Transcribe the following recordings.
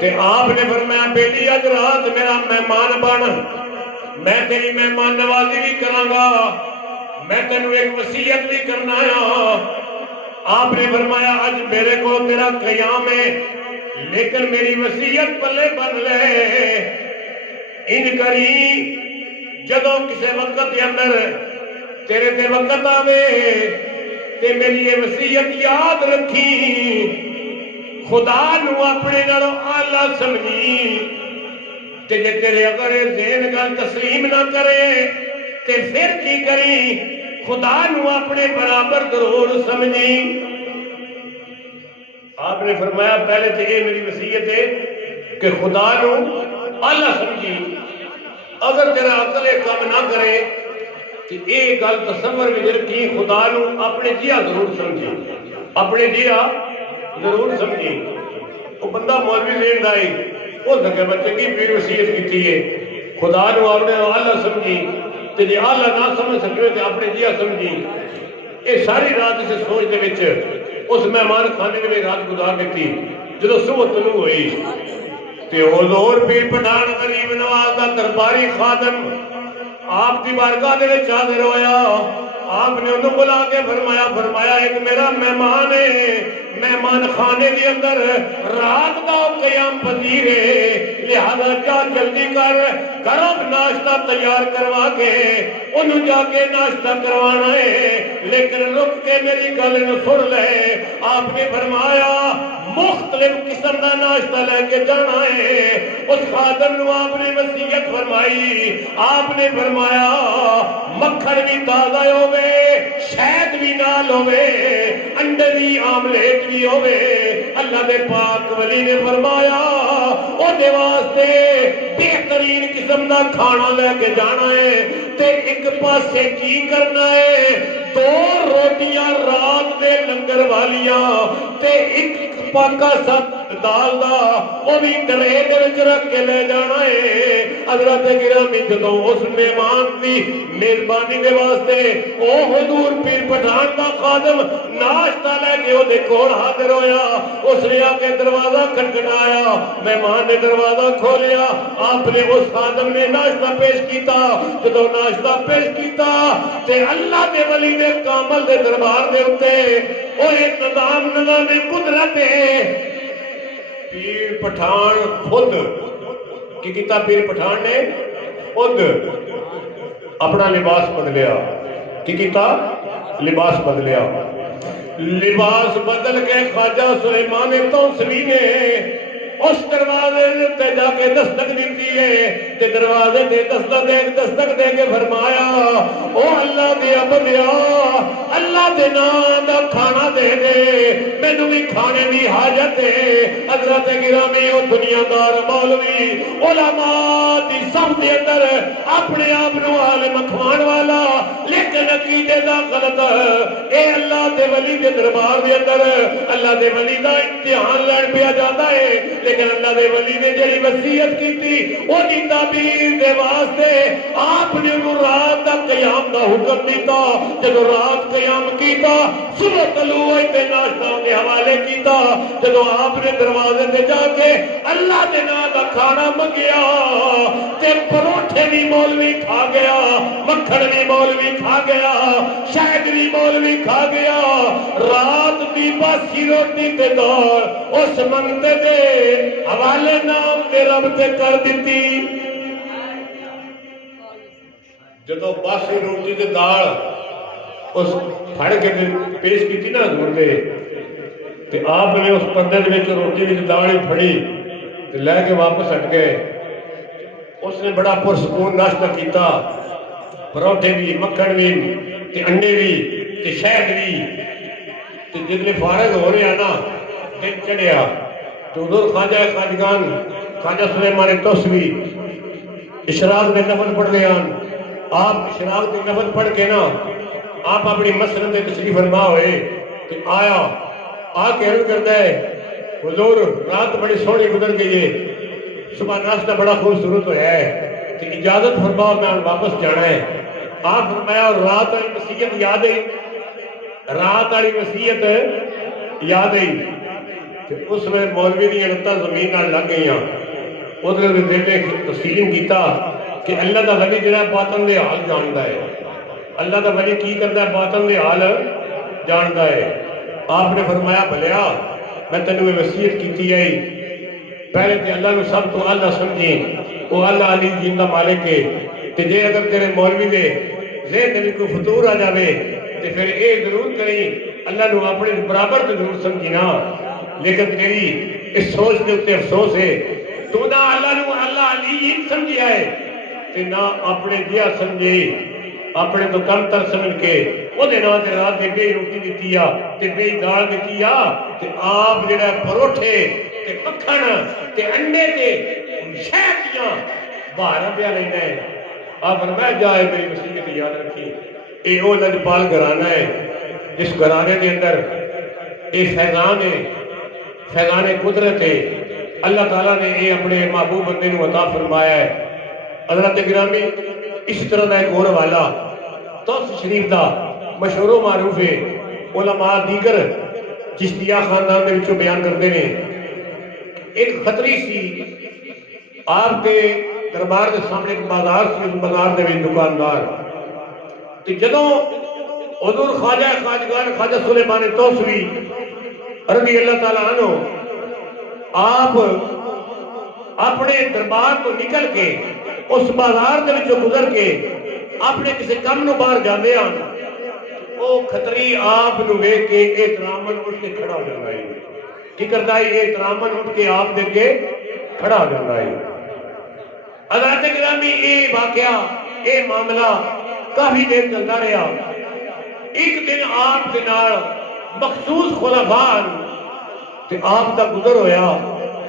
تے آپ نے فرمایا بیٹی اج رات میرا مہمان بن، میں تیری مہمان نوازی بھی کراں، میں تینوں ایک وصیت بھی کرنا ہے۔ آپ نے فرمایا اج میرے کو تیرا قیام ہے لیکن میری وصیت پلے بن لے، ان کری جدوں کسے وقت کے اندر تیرے تے وقت آوے تے میری یہ وصیت یاد رکھی، خدا نو اپنے نالوں اعلیٰ سمجھی، تے جے تیرے اگر ذہن گل تسلیم نہ کرے تے پھر کی کری، خدا نو اپنے برابر ضرور سمجھی۔ آپ نے فرمایا پہلے تو یہ میری وصیت ہے کہ خدا نو اعلیٰ سمجھی، اگر تیرا عقل کام نہ کرے تو یہ گل تصور بھی رکھی، خدا نو اپنے جیا ضرور سمجھی، اپنے جیا ضرور سمجھی۔ وہ بندہ مولوی ذہن دائی ہو سکے بچے کی پیر وصیت کی ہے، خدا نو اپنے اعلیٰ سمجھی، تے جے اعلیٰ نہ سمجھ سکے تو اپنے جیا سمجھی۔ یہ ساری رات اسے سوچ دے وچ اس مہمان خانے میں رات گزار دیتی، جدو صبح طلوع ہوئی تے حضور پیر پٹھان غریب نواز دا درباری خادم آپ کی بارگاہ دے وچ حاضر ہویا۔ آپ نے انہوں بلا کے فرمایا ایک میرا مہمان ہے، مہمان خانے کے اندر رات کا قیام پذیر ہے، لہذا جا جلدی کر اب ناشتہ تیار کروا کے انہوں جا کے ناشتہ کروانا ہے، لیکن رک کے میری گل نو سن لے۔ آپ نے فرمایا مختلف قسم کا ناشتہ لے کے جانا ہے۔ اس خادم نو آپ نے وصیت فرمائی، آپ نے فرمایا مکھن بھی تازہ ہوئے، شہد بھی نال ہوئے، انڈے بھی آملیٹ بھی ہوئے۔ اللہ دے پاک ولی نے فرمایا او دے واسطے بہترین قسم دا کھانا لے کے جانا ہے تے ایک پاسے کی کرنا ہے، 2 روٹیاں رات دے لنگر والیاں تے ایک پاکا ساتھ دال دا وہ بھی ٹرے دے وچ رکھ کے لے جانا ہے۔ حضرت گرامی جدوں اس مہمان دی میزبانی دے واسطے او حضور پیر پٹھان دا خادم ناشتہ لے کے او دے کول حاضر ہویا، اس نے آ کے دروازہ کھٹکھٹایا، مہمان نے دروازہ کھولیا، آپ نے اس خادم نے ناشتہ پیش کیتا۔ جدوں ناشتہ پیش کیتا تے اللہ دے ولی دے کامل دے دربار دے اوتے او ایک نظام قدرت ہے۔ پیر پٹھان خود کی کیتا، پیر پٹھان نے خود اپنا لباس بدلیا، کی کیتا لباس بدلیا، لباس بدل کے خواجہ سلیمان توسلی نے اس دروازے تے جا کے دستک دیتی ہے تے دروازے تے دستک دے کے فرمایا او اللہ دیا بندیا، اللہ دے نام دا کھانا دے دے، مینوں بھی کھانے دی حاجت ہے۔ حضرت گرامی او دنیا دار مولوی علماء دی سب دے اندر اپنے آپ نو عالم کھوان والا لیکن عقیدے دا غلط، اے اللہ دے ولی دے دربار دے اندر اللہ دے ولی دا امتحان لین پیا جاتا ہے، لیکن اللہ دے ولی نے جڑی وصیت کیتی او دی تعبیر دے واسطے آپ نے انہوں رات دا قیام دا حکم دیتا۔ جدو رات قیام کیتا صبح طلوع ہوئی تے ناشتہ کے حوالے کیتا، جدو آپ نے دروازے تے جا کے اللہ دے نام دا کھانا منگیا تے پروٹھے بھی مولوی کھا گیا، مکھن بھی مولوی کھا گیا، شہد بھی مولوی کھا گیا، رات دی باسی روٹی تے دال اس منگتے دے حوالے نام تے رب تے کر دیتی۔ جدو باسی روٹی تے دال اس پھڑ کے پیش کی تھی نا حضور دے تے آپ نے اس پردے دے وچ روٹی وچ دال ہی پھڑی تے لے کے واپس ہٹ گئے۔ اس نے بڑا پرسکون ناشتہ کیتا، پروٹھے بھی، مکھن بھی تے انڈے بھی تے شہد بھی، تے جتنے فارغ ہو رہے ہیں نا دن چڑھیا تو حضور خواجہ خواجگان خواجہ سلیمان توسلی اشراق میں نفل پڑھ لے آن، آپ اشراق میں نفل پڑھ کے نا آپ اپنی مسجد میں تشریف فرما ہوئے کہ آیا آ کے عرض کرتا ہے حضور رات بڑی سونی گزر گئی ہے، صبح ناشتہ بڑا خوبصورت ہوا ہے کہ اجازت فرماؤ میں واپس جانا ہے۔ آپ فرمایا رات والی وصیت یاد ہے، رات والی وصیت یاد ہے، کہ اس میں مولوی دیا لتاں زمین نال لگ گئی ادھر دل نے تسلیم کیتا کہ اللہ دا ولی جڑا باطن دے حال جاندا ہے، اللہ دا ولی کی کردا ہے باطن دے حال جاندا ہے۔ آپ نے فرمایا بھلیا میں تینوں یہ وصیت کیتی ہے پہلے تے اللہ نو سب تو اللہ سمجھیں، وہ اللہ علی جن دا مالک ہے، تے جے اگر تیرے مولوی دے ذہن دے کوئی فطور آ جاوے تے پھر اے ضرور کریں اللہ نو اپنے برابر تے ضرور سمجھنا، لیکن تیری اس سوچ دے اتنے افسوس ہے تو نہ اللہ نو اللہ علی سمجھیا ہے تے نہ اپنے جیا سمجھے، اپنے تو کم تر سمجھ کے وہ دے نام تے رات دے بے روٹی دیتی آ تے بے دال دیتی آ تے آپ جڑا پروٹھے تے مکھن تے انڈے تے شہدیاں باہر پیا لینا ہے۔ آپ فرمایا جائے میری وصیت یاد رکھی، اے او لجپال گھرانہ ہے جس گھرانے کے اندر اے فیضان ہے، فیضان قدرت ہے، اللہ تعالیٰ نے اے اپنے محبوب بندے نو عطا فرمایا ہے۔ حضرت گرامی اس طرح دا ایک اور والا توس شریف دا مشہور و معروف ہے، علماء دیگر چشتیہ خاندان دے وچوں بیان کرتے ہیں۔ ایک خطری سی آپ کے دربار کے سامنے ایک بازار سی، اس بازار دے وچ دکاندار تے جدوں حضور خواجہ خواجگان خواجہ سلیمان توسوی رضی اللہ تعالیٰ عنہ آپ اپنے دربار کو نکل کے اس بازار دے وچوں گزر کے اپنے کسی کم نو باہر جاندے ہیں، وہ خطری آپ نو ویکھ کے احتراماً اٹھ کے کھڑا ہو جاتا ہے۔ کی کرتا ہے احتراماً اٹھ کے آپ دے کے کھڑا ہو جاتا ہے۔ حضرات گرامی یہ واقعہ یہ معاملہ کافی دیر چلتا رہا۔ ایک دن آپ کے نال مخصوص خلفاء تے آپ دا گزر ہویا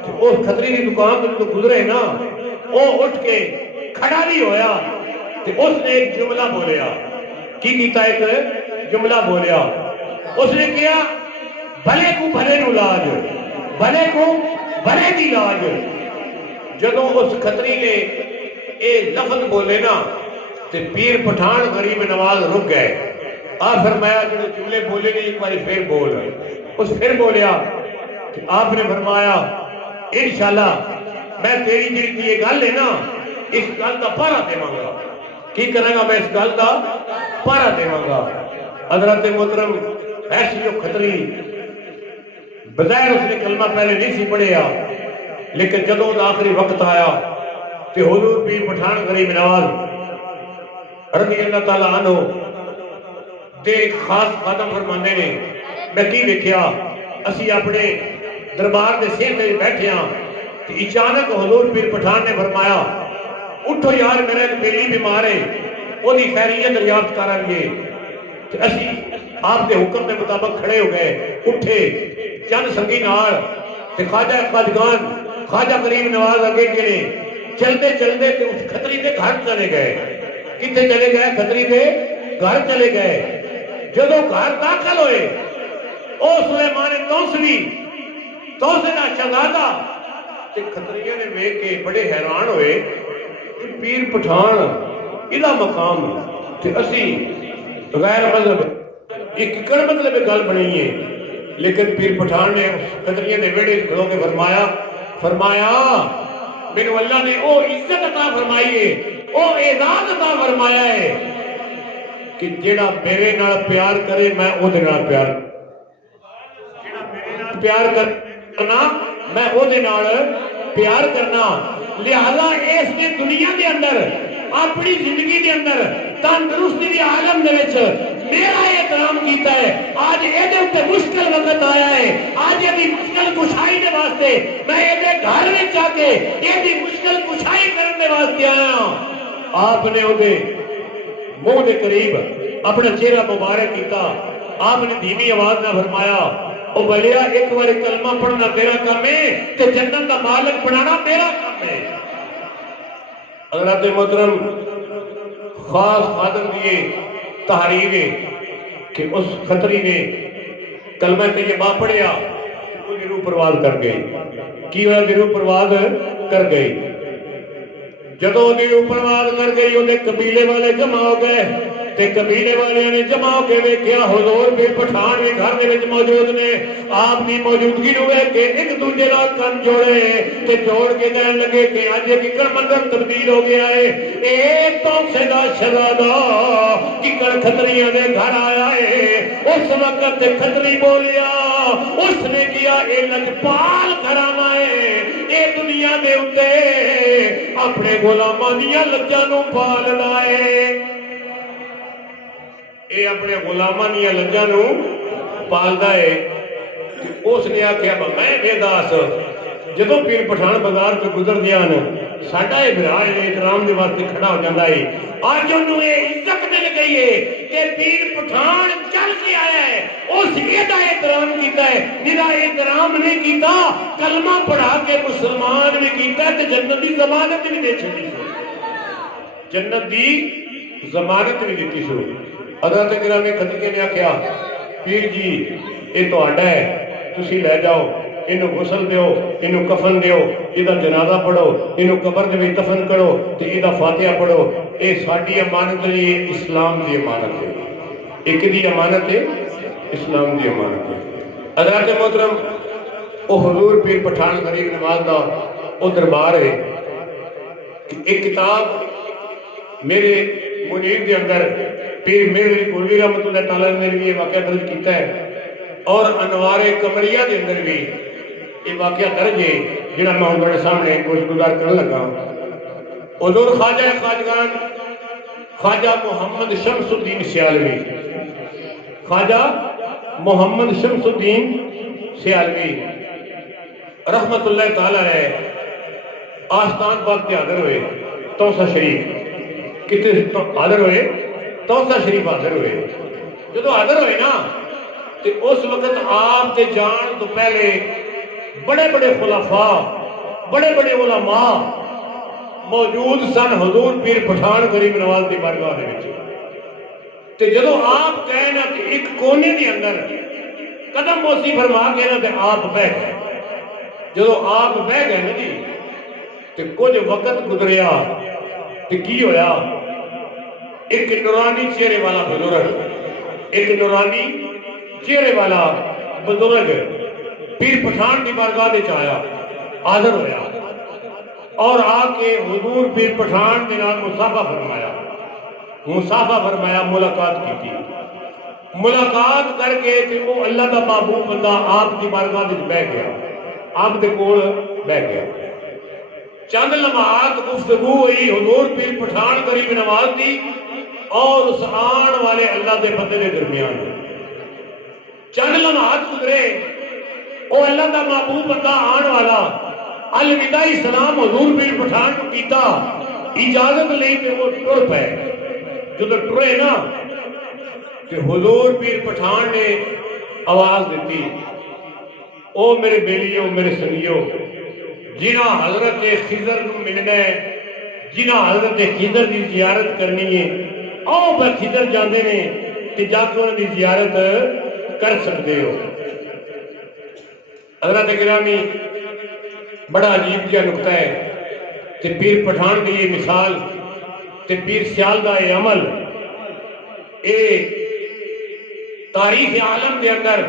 تے اس خطری کی دکان تے جو گزرے نا وہ اٹھ کے کھڑا بھی ہویا تے اس نے ایک جملہ بولیا۔ کی کیتا ایک جملہ بولیا، اس نے کیا بھلے کو بھلے نو لاج، بھلے کو بھلے دی لاج۔ جدوں اس خطری نے اے لفظ بولے نا تے پیر پٹھان غریب نواز رک گئے۔ آپ فرمایا جو جملے بولے نہیں ایک باری پھر بول، اس پھر بولیا کہ آپ نے فرمایا انشاءاللہ میں تیری جی یہ گل ہے نا اس گل کا پارا دے گا۔ کی کرے گا میں اس گل کا پارا دے گا۔ حضرت محترم ایسی جو خطری بظاہر اس نے کلمہ پہلے نہیں سی پڑھیا، لیکن جدوں آخری وقت آیا کہ حضور پیر پٹھان غریب نواز رضی اللہ تعالیٰ عنہ دے ایک خاص قدم فرمانے نے، میں کی دیکھیا اسی اپنے دربار دے سیر دے بیٹھے ہاں کہ اچانک حضور پیر پٹھان نے فرمایا اٹھو یار میرے ایک بیلی بیمار ہے وہ دی خیریت دریافت کریں گے۔ کہ اسی آپ کے حکم کے مطابق کھڑے ہو گئے، اٹھے چند سنگی نال تے خواجہ خواجگان خواجہ غریب نواز اگے چلے، چلتے چلتے تے اس خطری دے گھر چلے گئے۔ کتنے چلے گئے؟ خطری دے گھر چلے گئے۔ جدوں گھر داخل ہوئے او سلیمان توسوی توسے دا شہزادہ تے خطریوں نے ویکھ کے بڑے حیران ہوئے کہ پیر پٹھان ادا مقام تے اسی غیر مذہب ایک کڑ مطلب گل بنی ہے، لیکن پیر پٹھان نے خطریوں نے ویڑے کھڑو کے فرمایا میرے اللہ نے او عزت عطا فرمائی ہے، او اعزاز عطا فرمایا ہے کہ جیڑا میرے نال پیار کرے میں او دے نال پیار کرنا، میں او دے نال پیار کرنا۔ لہذا اس نے دنیا دے اندر اپنی زندگی دے اندر تندرستی دی عالم دے وچ میرا احترام کیتا ہے۔ آج یہ اتنے مشکل وقت آیا ہے، آج یہ مشکل کشائی دے واسطے میں یہ گھر میں آ کے یہ مشکل کشائی کرنے واسطے آیا ہوں۔ آپ نے وہ منہ دے قریب اپنا چہرہ مبارک کیتا، آپ نے دھیمی آواز نہ فرمایا او بلیا ایک بار کلمہ پڑھنا تیرا کام ہے تے جنت دا مالک بنانا میرا کام ہے۔ حضرت محترم خاص خادر دیے تحریر ہے کہ اس خطری نے کلمہ طیبہ پڑھیا، وہ روح پرواز کر گئی۔ کی وہ روح پرواز کر گئی۔ جدوں دی روح پرواز کر گئی وہ قبیلے والے جمع ہو گئے، تے قبیلے والے نے جمع ہو کے ویکھیا حضور پیر پٹھان بھی گھر دے وچ موجود نے آپ دی موجودگی نو ویکھ کے ایک دوجے نال کن جوڑے تے جوڑ کے کہن لگے کہ اج ککڑ منظر تبدیل ہو گیا ہے اے تو سدا شہزادہ ککڑ کھتریاں دے گھر آیا ہے اس وقت تے کھتری بولیا اس نے کیا اے لجپال گھرانہ ہے اے دنیا دے اوتے اپنے غلاماں دیاں لجاں نو پالنا ہے اے اپنے غلاماں دیاں لجاں نو پالدا ہے اس نے آخیا میں بے داس جدوں پیر پٹھان بازار سے گزر گیا نا ساڈا یہ برا احترام کے واسطے کھڑا ہو جاتا ہے اج انہوں نے عزت مل گئی ہے کہ پیر پٹھان چل کے آیا ہے اس یہ احترام کیتا ہے میرا احترام نہیں کیتا کلمہ پڑھا کے مسلمان بھی کیتا ہے تو جنت کی ضمانت بھی دے چکی جنت کی ضمانت بھی دیتی سو حضرت گرامی خطیب نے آخیا پیر جی یہ تہاڈا ہے تسی لے جاؤ انہوں غسل دیو انہوں کفن دیو یہ جنازہ پڑھو انہوں قبر دے دفن کرو تو یہ فاتحہ پڑھو اے ساڈی امانت ہے یہ اسلام دی امانت ہے ایک دی امانت ہے اسلام دی امانت ہے حضرات محترم او حضور پیر پٹھان غریب نواز دا او دربار ہے ایک کتاب میرے منیر دے اندر پیر میرے کولی رحمت اللہ تعالیٰ نے بھی یہ واقعہ درج کیتا ہے اور انوار قمریہ دے اندر بھی یہ واقعہ درج ہے جنہاں میں ہوں سامنے گوش گزار کرنے لگا حضور خواجہ خواجگان خواجہ محمد شمس الدین سیالوی خواجہ محمد شمس الدین سیالوی رحمت اللہ تعالیٰ ہے آستان پاک کے حاضر ہوئے توسہ شریف کتنے حاضر ہوئے توسہ شریف حاضر ہوئے جو حاضر ہوئے نا کہ اس وقت آپ کے جان تو پہلے بڑے بڑے خلفاء بڑے بڑے علماء موجود سن حضور پیر پٹھان غریب نواز دی بارگاہ دے وچ تے جدوں آپ کہے نا کہ ایک کونے دے اندر قدم موسی فرما کے نا تے آپ بیٹھ گئے جدوں آپ بیٹھ گئے نا جی تے کچھ وقت گزریا تے کی ہویا ایک نورانی چہرے والا بزرگ ایک نورانی چہرے والا بزرگ پیر پٹھان کی بارگاہ وچ آیا حاضر ہویا اور آ کے حضور پیر پٹھان کے نال مصافحہ فرمایا ملاقات کی ملاقات کر کے پھر وہ اللہ کا محبوب بندہ آپ کی بارگاہ وچ بیٹھ گیا آپ کے کول بیٹھ گیا چند لمحات گفتگو ہوئی حضور پیر پٹھان غریب نواز دی اور اس آن والے اللہ کے بندے کے درمیان چند لمحات گزرے وہ اللہ کا محبوب بندہ آن والا الوداعی سلام حضور پیر پٹھان کو کیتا اجازت لے کے وہ ٹر پے جب ٹرے نا کہ حضور پیر پٹھان نے آواز دیتی او میرے بیلیو میرے سنگیو جنہ حضرت خضر نو ملنا ہے جنہ حضرت خضر کی زیارت کرنی ہے آؤ بے خضر جاندے نے کہ جا کے انہوں کی زیارت کر سکتے ہو حضرت گرامی بڑا عجیب کیا نکتہ ہے کہ پیر پٹھان کی یہ مثال کہ پیر سیال دا یہ عمل اے تاریخ عالم کے اندر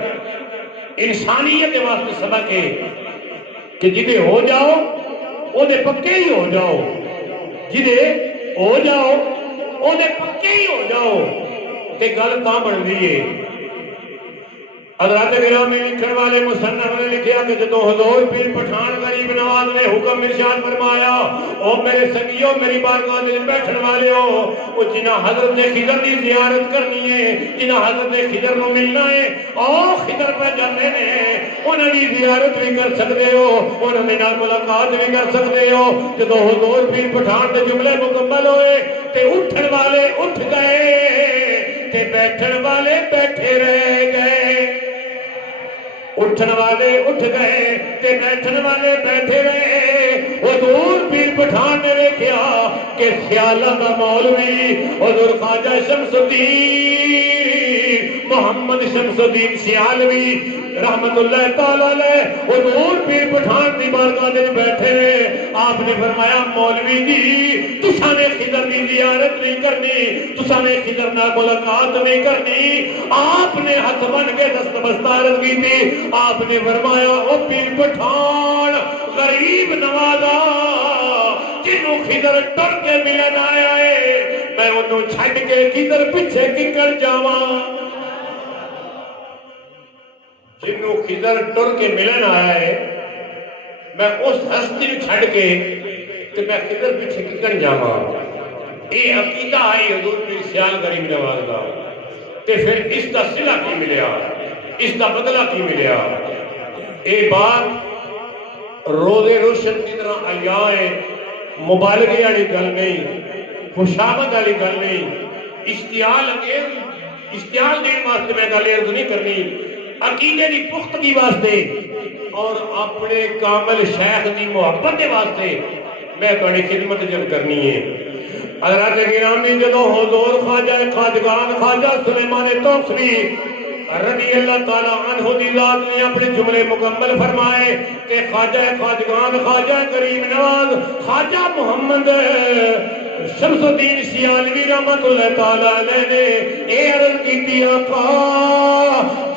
انسانیت کے واسطے سبق ہے کہ جدے ہو جاؤ او دے پکے ہی ہو جاؤ جدے ہو جاؤ او دے پکے ہی ہو جاؤ کہ گل تاں بن گئی ہے حضرات گرامی لکھن والے مصنف نے لکھیا کہ جدوں حضور پیر پٹھان غریب نواز نے حکم ارشاد فرمایا او میرے سنگیو میری بارگاہ میں بیٹھن والے ہو او جنہ حضرت خضر کی زیارت کرنی ہے جنہ حضرت خضر نو ملنا ہے او خضر پہ جانے نے انہاں دی زیارت بھی کر سکتے ہو انہاں دے نال ملاقات بھی کر سکتے ہو جدوں حضور پیر پٹھان دے جملے مکمل ہوئے تے اٹھن والے اٹھ گئے تے بیٹھن والے بیٹھے رہ گئے اٹھن والے اٹھ گئے تے بیٹھن والے بیٹھے رہے حضور پیر پٹھان نے دیکھا کہ سیالہ کا مولوی حضور خواجہ شمس الدین محمد شمس الدین سیالوی رحمت اللہ تعالی علیہ حضور پیر پٹھان دی بارگاہ میں بیٹھے آپ نے فرمایا مولوی جی تساں نے خضر کی زیارت نہیں کرنی، تساں نے خضر نال ملاقات نہیں کرنی. آپ نے ہاتھ بن کے دست بستارت کی تھی. آپ نے فرمایا او پیر پٹھان غریب نوازا جنوں خضر ٹر کے ملن آیا ہے میں انہوں چھڈ کے خضر پیچھے نکل جاواں. جنوں خضر ٹر کے ملن آیا ہے میں اس ہستی چھڈ کے تے میں خضر پیچھے نکل جاواں. یہ عقیدہ ہے حضور پیر سیال غریب نواز کا. تے پھر اس کا صلہ کی ملیا، اس کا بدلہ کی ملیا. یہ بات روزے روشن کی طرح علیاء ہے، مبالغے والی گل نہیں، خوشامد والی گل نہیں. اشتعال دین واسطے میں گل عرض نہیں کرنی، عقیدے کی پختگی واسطے اور اپنے کامل شیخ کی محبت کے واسطے میں تھوڑی خدمت جب کرنی ہے. حضرت گرامی جدو حضور خواجہ خواجگان خواجہ سلیمان توسری رضی اللہ تعالیٰ عنہ دی ذات نے اپنے جملے مکمل فرمائے کہ خواجہ خواجگان خواجہ کریم نواز خواجہ محمد شمس الدین سیالوی رحمت اللہ تعالیٰ علیہ نے اے عرض کی تھی آقا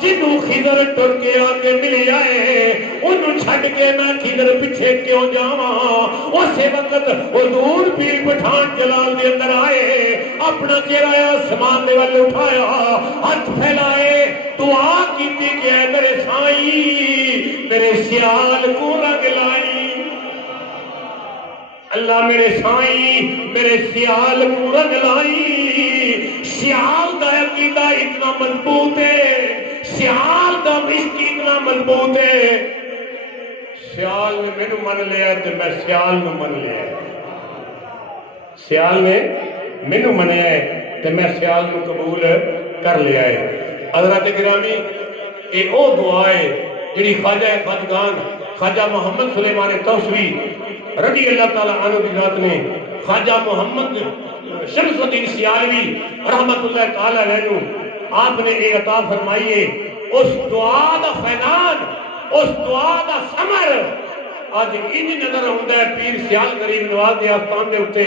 جنوں خضر ٹر کے آکے ملے آئے انہوں چھڑ کے میں خضر پیچھے کیوں جاواں. اسی وقت حضور پیر پٹھان جلال دے اندر آئے اپنا چہرہ آسمان دے ول اٹھایا ہاتھ پھیلائے دعا کیتی کہ اے میرے سائیں میرے سیال کو رنگ لائی. اللہ میرے سائیں میرے سیال کو رنگ لائی. سیال دا عقیدہ اتنا مضبوط ہے، سیال دا عشق اتنا مضبوط ہے. سیال نے مینوں من لیا تے میں سیال نو من لیا. سیال نے مینوں منیا ہے تے میں سیال نو قبول کر لیا ہے. حضرت گرامی اے او دعا ہے جڑی خواجہ خواجگان خواجہ محمد سلیمان توسری رضی اللہ تعالیٰ عنہ کی ذات نے خواجہ محمد شمس الدین سیالوی رحمت اللہ تعالیٰ علیہ آپ نے ایک عطا فرمائیے. اس دعا دا فیضان، اس دعا دا ثمر آج انج نظر آتا ہے پیر سیال غریب نواز کے آستان دے اوتے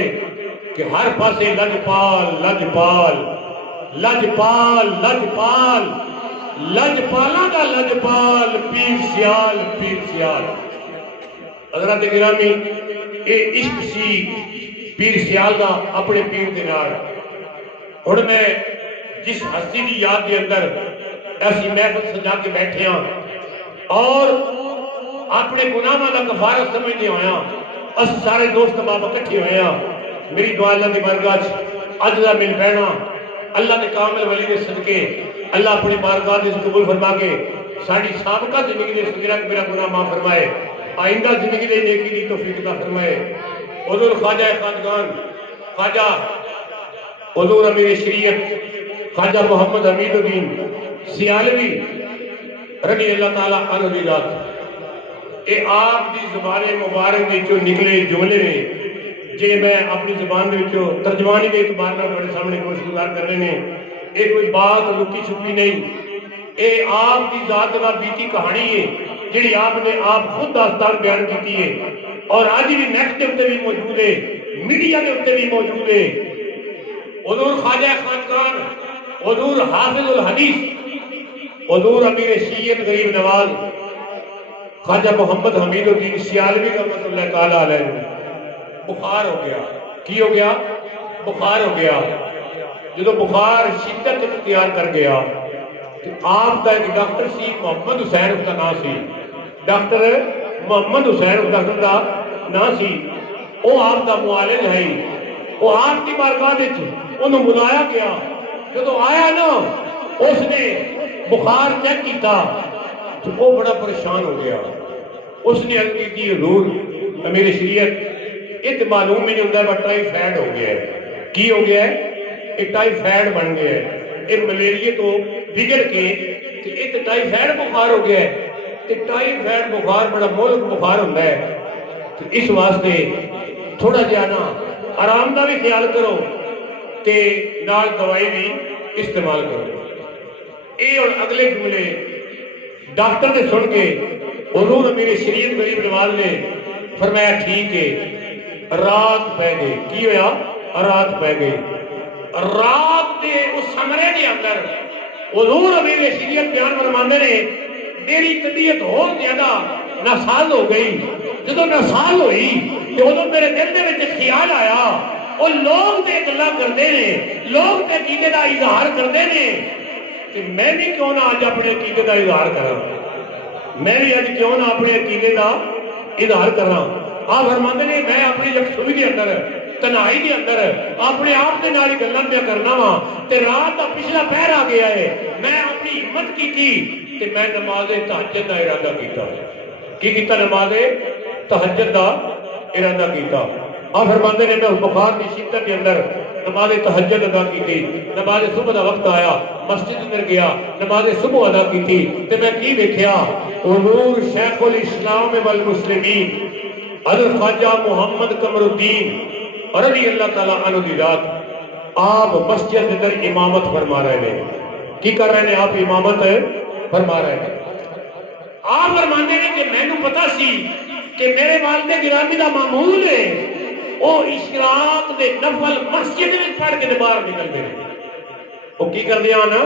کہ ہر پاسے لجپال لجپال لجپال لجپال لجپالاں دا لجپال پیر سیال پیر سیال. حضرت گرامی اے عشق سی پیر سیال دا اپنے پیر دے نال. ہن میں جس ہستی دی یاد دے اندر ایسی محفل سجا کے بیٹھے ہاں اور اپنے گناہاں دا کفارہ سمجھنے ہویا اس سارے دوست بابا اکٹھے ہوئے ہاں. میری دعا اللہ دی بارگاہ وچ اج دا مل بیٹھنا اللہ دے کامل ولی دے صدقے اللہ اپنی بارگاہ دے قبول فرما کے ساری سابقہ زندگی دے صغیرہ میرا گناہ معاف فرمائے، آئندہ زندگی دے نیکی دی توفیق عطا فرمائے. حضور خواجہ خواجگان خواجہ حضور امیر شریعت خواجہ محمد حمید الدین سیالوی رضی اللہ تعالیٰ عنہ دی ذات اے آپ دی زبان مبارک وچوں نکلے جملے نے جے میں اپنی زبان دے وچوں ترجمانی کے اعتبار نال تہاڈے سامنے کوشش گزار کرنے نے. اے کوئی بات لکی چھپی نہیں، اے آپ دی ذات نال بیتی کہانی ہے جڑی آپ نے آپ خود داستان بیان کی ہے اور آج بھی نیٹ کے اوپر بھی موجود ہے، میڈیا کے اوپر بھی موجود ہے. حضور خواجہ خواجگان حضور حافظ الحدیث حضور امیر شریعت غریب نواز خواجہ محمد حمید الدین سیالوی رحمۃ اللہ تعالیٰ علیہ بخار ہو گیا. کی ہو گیا؟ بخار ہو گیا. جدو بخار شدت اختیار کر گیا آپ کا ایک ڈاکٹر سی محمد حسین اس کا نام سی، ڈاکٹر محمد حسین اس ڈاکٹر کا نام سی. وہ آپ کا معالج ہے، وہ آپ کی بارگاہ انہوں بلایا گیا. جدو آیا نا اس نے بخار چیک کیتا تو وہ بڑا پریشان ہو گیا. اس نے عرض کی حضور امیر شریعت یہ تو معلوم نہیں ہوتا ہے ٹائیفائڈ ہو گیا ہے. کی ہو گیا ہے؟ ایک ٹائیفائڈ بن گیا ہے. ایک ملیریے تو بگڑ کے ایک ٹائیفائڈ بخار ہو گیا ہے. ٹائیفائڈ بخار بڑا مہلک بخار ہوتا ہے. تو اس واسطے تھوڑا جہا نا آرام کا بھی خیال کرو کہ نال دوائی بھی استعمال کرو. یہ اور اگلے جملے ڈاکٹر نے سن کے حضور امیر شریعت غریب نواز نے فرمایا ٹھیک ہے، رات پہ گئی، کی ہویا؟ رات پہ گئی، رات دے اس سمرے دے اندر حضور امیر شریعت بیان فرماندے نے میری طبیعت اور زیادہ ناساز ہو گئی، جدو ناساز ہوئی تو ادو میرے دل دے وچ خیال آیا وہ لوگ تے گلاں کردے نے، لوگ تے عقیدے دا اظہار کردے نے، کہ میں بھی کیوں نہ اج اپنے عقیدے دا اظہار کراں، میں بھی اج کیوں نہ اپنے عقیدے دا اظہار کراں۔ آپ فرماندے نے میں اپنی یکسوئی دے اندر تنہائی دے اندر اپنے آپ کے نال گلاں پیا کرنا وا تے رات دا پچھلا پہر آ گیا ہے، میں اپنی ہمت کی تے میں نماز تہجد دا ارادہ کیتا۔ کی کیتا؟ نماز تہجد دا ارادہ کیتا۔ آپ فرماندے نے میں اس بخار کی شدت کے اندر نماز تہجد ادا کی تھی، نماز صبح دا وقت آیا، مسجد اندر گیا، نماز صبح ادا کی تھی تے میں کی دیکھیا؟ حضور شیخ الاسلام والمسلمین حضرت خواجہ محمد قمر الدین رضی اللہ تعالیٰ عنہ دی ذات آپ مسجد اندر امامت فرما رہے ہیں۔ کی کر رہے ہیں؟ آپ امامت فرما رہے ہیں۔ آپ فرمانے ہیں کہ میں نے پتا سی کہ میرے والد گرامی دا معمول ہے وہ اشراق دے نفل مسجد میں پڑھ کے باہر نکل گئے، وہ کی کر دیا نا؟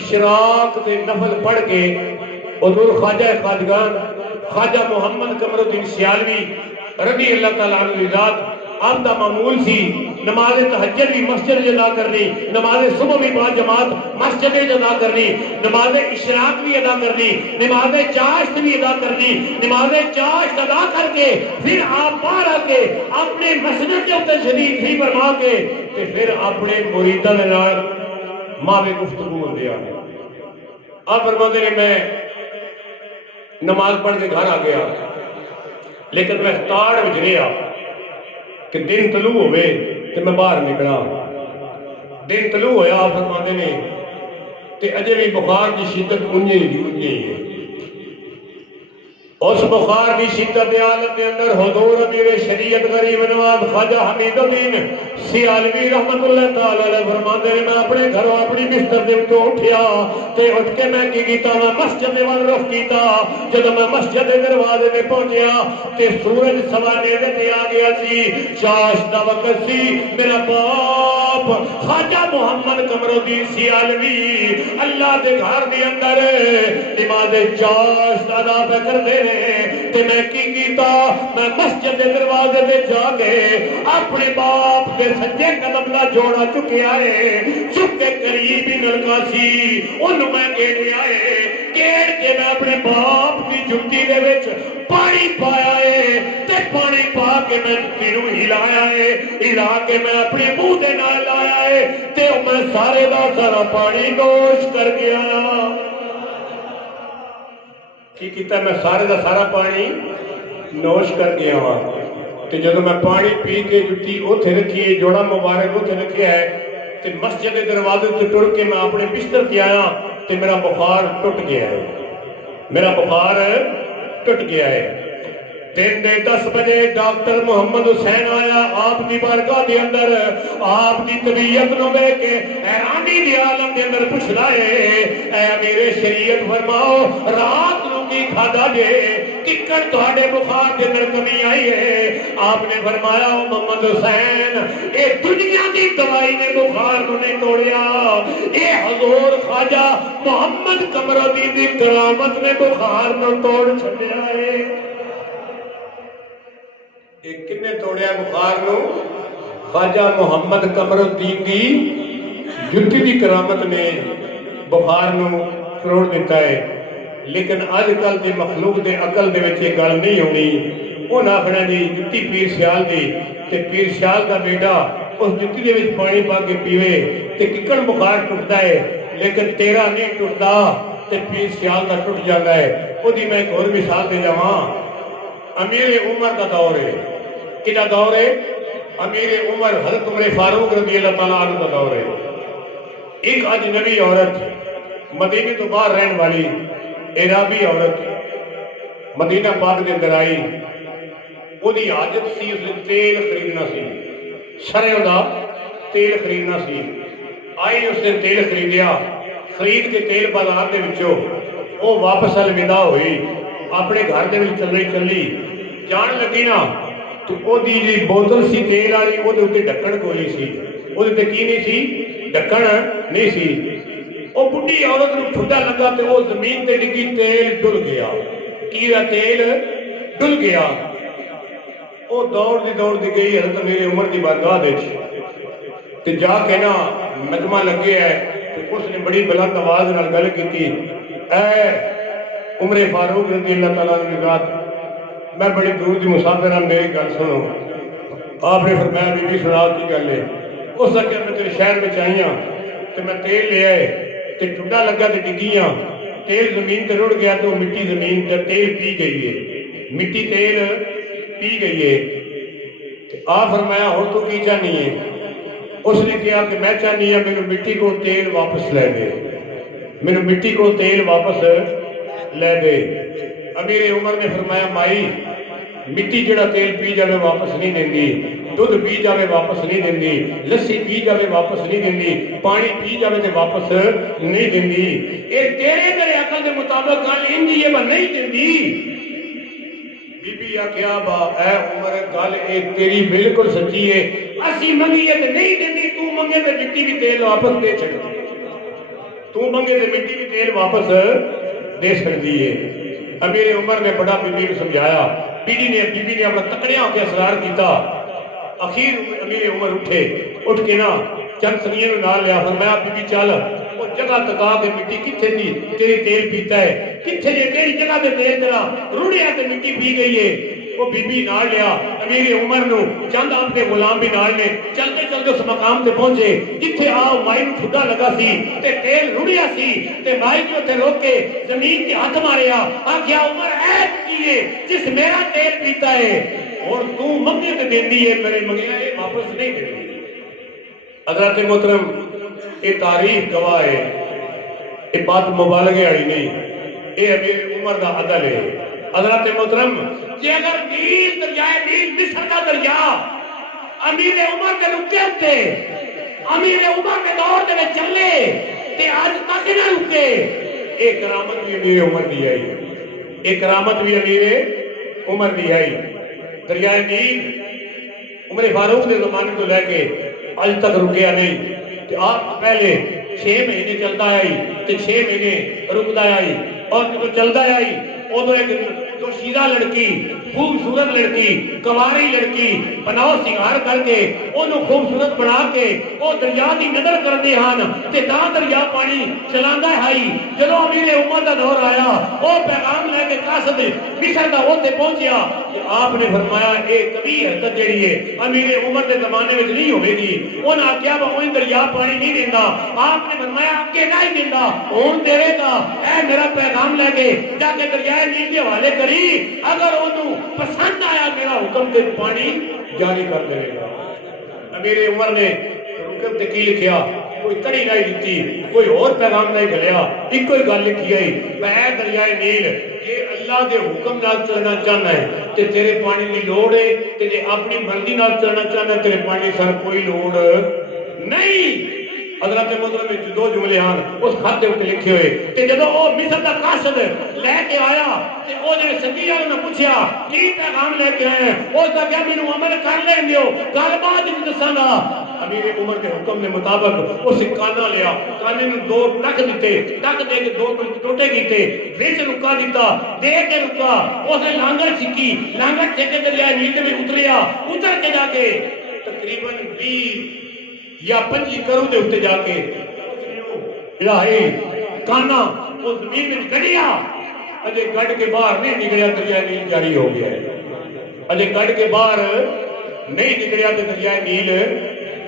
اشراق دے نفل پڑھ کے حضور خواجہ خواجگان خواجہ محمد قمر الدین سیالوی رضی اللہ تعالیٰ عنہ ذات آپ دا معمول سی نماز تہجد بھی مسجد ادا کرنی، نماز صبح بھی با جماعت مسجد ادا کرنی، نماز اشراق بھی ادا کرنی، نماز چاشت بھی ادا کرنی، نماز چاشت ادا کر کے پھر آپ باہر آ کے اپنے مسجد کے اوپر شریف ہی فرما کے پھر اپنے مریداں دے نال ماوے گفتگو ہوندی آ۔ آپ فرماتے ہیں میں نماز پڑھ کے گھر آ گیا، لیکن میں تاڑ وچ رہیا کہ دن طلوع ہوئے کہ میں باہر نکلا، دن طلوع ہویا۔ آپ فرماتے ہیں کہ اجے بھی بخار کی شدت انجی ہے، اس بخار کی شدت عالم کے اندر حضور امیر شریعت غریب نواز خواجہ حمید الدین سیالوی رحمت اللہ تعالی علیہ فرماتے ہیں میں اپنے گھروں اپنی بستر دے تو اٹھیا تے اٹھ کے میں کی کیتا؟ میں مسجد دے ول رخ کیتا۔ جب میں مسجد دے دروازے تے پہنچیا تے سورج سوانے تے آ گیا سی، چاش دا وقت سی۔ میرا باپ خواجہ محمد قمر الدین سیالوی اللہ دے گھر دے اندر نماز چاش ادا پہ کردے تے میں کی کیتا؟ میں مسجد دے دروازے تے جا کے اپنے باپ کے سجے قدم دا جوڑا چکیا ہے، چک کے قریب ہی لڑکا سی انہوں میں گیڑیا ہے، گیڑ کے میں اپنے باپ کی جُتی دے وچ پانی پایا ہے تے پانی پا کے میں جُتی نوں ہلایا ہے، ہلا کے میں اپنے منہ دے نال لایا ہے تے میں سارے دا سارا پانی نوش کر گیا۔ کی کیتا؟ میں سارے دا سارا پانی نوش کر گیا ہوں۔ تو جب میں پانی پی کے جُتی اوتھے رکھی ہے، جوڑا مبارک اوتھے رکھیا ہے تے مسجد کے دروازے سے ٹر کے میں اپنے بستر کے آیا تے میرا بخار ٹوٹ گیا ہے، میرا بخار ٹوٹ گیا ہے۔ دن دے 10 بجے ڈاکٹر محمد حسین آیا آپ کی بارگاہ کے اندر، آپ کی طبیعت نو دیکھ کے حیرانی دی عالم کے اندر پوچھ رہا ہے اے امیر شریعت فرماؤ رات نو کی کھادا جے ککڑ تہاڈے بخار کے اندر کمی آئی ہے؟ آپ نے فرمایا محمد حسین اے دنیا کی دوائی نے بخار کو نہیں توڑیا، اے حضور خواجہ محمد قمر الدین دی کرامت نے بخار نو توڑ چھڈیا ہے۔ ایک کنے توڑیا بخار نو؟ خواجہ محمد قمر الدین دی جُتی دی کرامت نے بخار نو توڑ دیتا ہے۔ لیکن آج کل دی مخلوق دے عقل دے وچ یہ گل نہیں ہونی، وہ آخنا جی جُتی پیر سیال دی تے پیر سیال دا بیٹا اس جُتی دے وچ پانی پا کے پیوے تے ککڑ بخار ٹوٹتا ہے، لیکن تیرا نہیں ٹوٹتا تے پیر سیال دا ٹوٹ جاتا ہے۔ وہ دی میں ایک اور مثال دے جاواں، امیر عمر کا دور ہے، کیا دور ہے؟ امیر عمر حضرت عمر فاروق رضی اللہ تعالیٰ عنہ کا دور ہے۔ ایک اجنبی عورت مدینے تو باہر رہن والی عرابی عورت مدینہ پاک کے اندر آئی، وہ دی حاجت سی اس نے تیل خریدنا سی، سریوں دا تیل خریدنا سی۔ آئی اس نے تیل خریدیا، خرید کے تیل بازار دے وچوں وہ واپس الوداع ہوئی، اپنے گھر دے وچ چلی جان لگی نا تو وہ جی بوتل سی تیل والی وہ ڈکن کوئی نہیں سی، وہ کی نہیں سی، ڈکن نہیں سی۔ وہ بڈھی عورت نو ٹھڈا لگا تو وہ زمین تے ڈگی، تیل ڈل گیا، کیڑا تیل ڈل گیا۔ وہ دوڑ دی گئی حضرت میرے عمر دی بارگاہ وچ تے جا کے نا مجمع لگے ہے تے اس نے بڑی بلند آواز نال گل کیتی، اے عمر فاروق رضی اللہ تعالیٰ عنہ نے کہا میں بڑی دور دی مسافر ہوں، میری گل سنو۔ آپ نے فرمایا بی بی سنا کی گل ہے؟ اس نے کہا میں تیرے شہر میں آئی ہوں تے میں تیل لے آئے تے ٹھڈا لگا تے ڈگی ہاں، تیل زمین تے رڑ گیا تو مٹی زمین تے تیل پی گئی ہے، مٹی تیل پی گئی ہے۔ آپ فرمایا ہو تو کی چاہنی ہے؟ اس نے کہا کہ میں چاہنی ہے میرے مٹی کو تیل واپس لے دے، میرے مٹی کو تیل واپس لے دے۔ امیر عمر نے فرمایا مائی مٹی جڑا تیل پی جاوے واپس نہیں دیندی، دودھ پی جاوے واپس نہیں دیندی، لسی پی جاوے واپس نہیں دیندی، پانی پی جاوے تے واپس نہیں دیندی۔ اے تیرے میرے عقل دے مطابق گل انجی ہے پر نہیں دیندی۔ بی بی آکھیا با اے عمر گل اے تیری بالکل سچی ہے، اسی منگیے تے نہیں دیندی، تو منگے تے مٹی بھی تیل واپس دے چھڑدی، تو منگے تے مٹی بھی تیل واپس دے سکتی ہے۔ امیر عمر نے بڑا بی بی کو سمجھایا، بی بی نے اپنا تکڑیاں ہو کے اسرار کیتا۔ اخیر امیر عمر اٹھ کے نا چند سنگیاں میں نال لیا، فرمایا بی بی چل وہ جگہ تکا کے مٹی کتھے تھی تیری تیل پیتا ہے، کتھے جے کیڑی جگہ تے تیل تیرا روڑیا تے مٹی پی گئی ہے۔ وہ بی بی نال لیا امیر عمر نو، چند آپ کے غلام بھی نال نے، چلتے چلتے اس مقام تے پہنچے جتھے آؤ مائی نو ٹھڈا لگا سی تے تیل روڑیا سی تے مائی جو تے روک کے زمین تے ہاتھ ماریا، آکھیا عمر عیب کی ہے جس میرا تیل پیتا ہے اور تو منگے تے دیندی ہے، میرے منگیا اے واپس نہیں دیندی۔ حضرت محترم یہ تعریف گواہ ہے، یہ بات مبالغے والی نہیں، یہ امیر عمر دا عدل ہے۔ حضرت محترم کہ اگر نیل دریائے نیل مصر کا دریا امیر عمر کے رکے ہوتے، امیر عمر کے دور دے چلے تے آج تک نہ رکے، ایک کرامت بھی امیر عمر دی آئی، ایک کرامت بھی امیر عمر دی آئی۔ دریائے نیل عمر فاروق کے زمانے کو لے کے آج تک رکیا نہیں، کہ آپ پہلے 6 مہینے چلتا آئی تے 6 مہینے رکتا آئی، اور جب چلتا آئی وہ تو ایک دوشیدہ لڑکی، خوبصورت لڑکی، کنواری لڑکی بناؤ سنگار کر کے انہوں خوبصورت بنا کے وہ دریا دی نظر کرتے ہن تے تاں دریا پانی چلاندا ہے۔ جدو امیر عمر دا دور آیا وہ پیغام لے کے قاصد مصر دا اوتھے پہنچیا کہ آپ نے فرمایا اے کبھی حرکت جڑی ہے امیر عمر دے زمانے وچ نہیں ہوے گی۔ انہاں آکھیا وہ دریا پانی نہیں دیندا، آپ نے فرمایا اگے نہیں دیندا ہن دے گا، اے میرا پیغام لے کے جا کے دریائے نیل دے حوالے کری، اگر انہوں پسند آیا میرا حکم کے پانی جاری کر دے گا۔ امیر عمر نے حکم تے کی لکھیا، کوئی تڑی نہیں دیتی، کوئی اور پیغام نہیں گھلیا، ایک کوئی گل لکھی گئی، اے دریائے نیل یہ اللہ دے حکم نال چلنا چاہنا ہے تے تیرے پانی دی لوڑ ہے، تے جے اپنی مرضی نال چلنا چاہنا ہے تیرے پانی سر کوئی لوڑ نہیں۔ حضرت محترم میں دو جملے ہیں اس خط دے اوپر لکھے ہوئے کہ جدو وہ مصر دا قاصد لے کے آیا تے وہ جڑے سنگیاں نے پوچھیا کی پیغام لے کے آئے ہیں، اس دا کیا مینوں عمل کر لین دیو، گل بعد وچ دساں گا۔ امیر عمر کے حکم کے مطابق اس کانا لیا، کانے نوں 2 ٹک دیتے، ٹک دے کے 2 ٹوٹے کیتے، وچ رکا دیتا، دے کے رکا، اس نے لانگڑ چھکی، لانگڑ چھکے دریائے نیل دے وچ اتریا، اتر کے جا کے تقریباً 20 یا 25 کروں دے ہوتے جا کے الہی کانا وہ زمین میں گڑیا، اجے گڑ کے باہر نہیں نکلیا، دریائے نیل جاری ہو گیا ہے۔ اجے گڑ کے باہر نہیں نکلیا تو دریائے نیل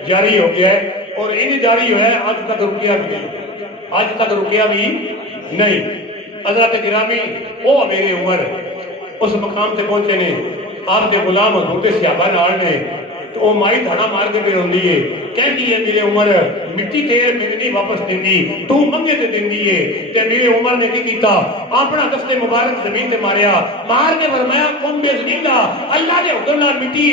جاری ہو گیا ہے، اور ان جاری ہوا ہے آج تک رکیا بھی نہیں، آج تک رکیا بھی نہیں۔ حضرت گرامی وہ امیر عمر اس مقام سے پہنچے نے، آپ کے غلام حضور کے صحابہ نال نے تو وہ مائی دھاڑا مار کے پھر ہوندی ہے، کہتی ہے میرے عمر مٹی تیرے میرے نہیں واپس دیندی، تو منگے تے دیندی ہے۔ تے میرے عمر نے کی کیتا، اپنا دستے مبارک زمین تے ماریا، مار کے فرمایا قوم بے زمینہ اللہ دے حکم نال مٹی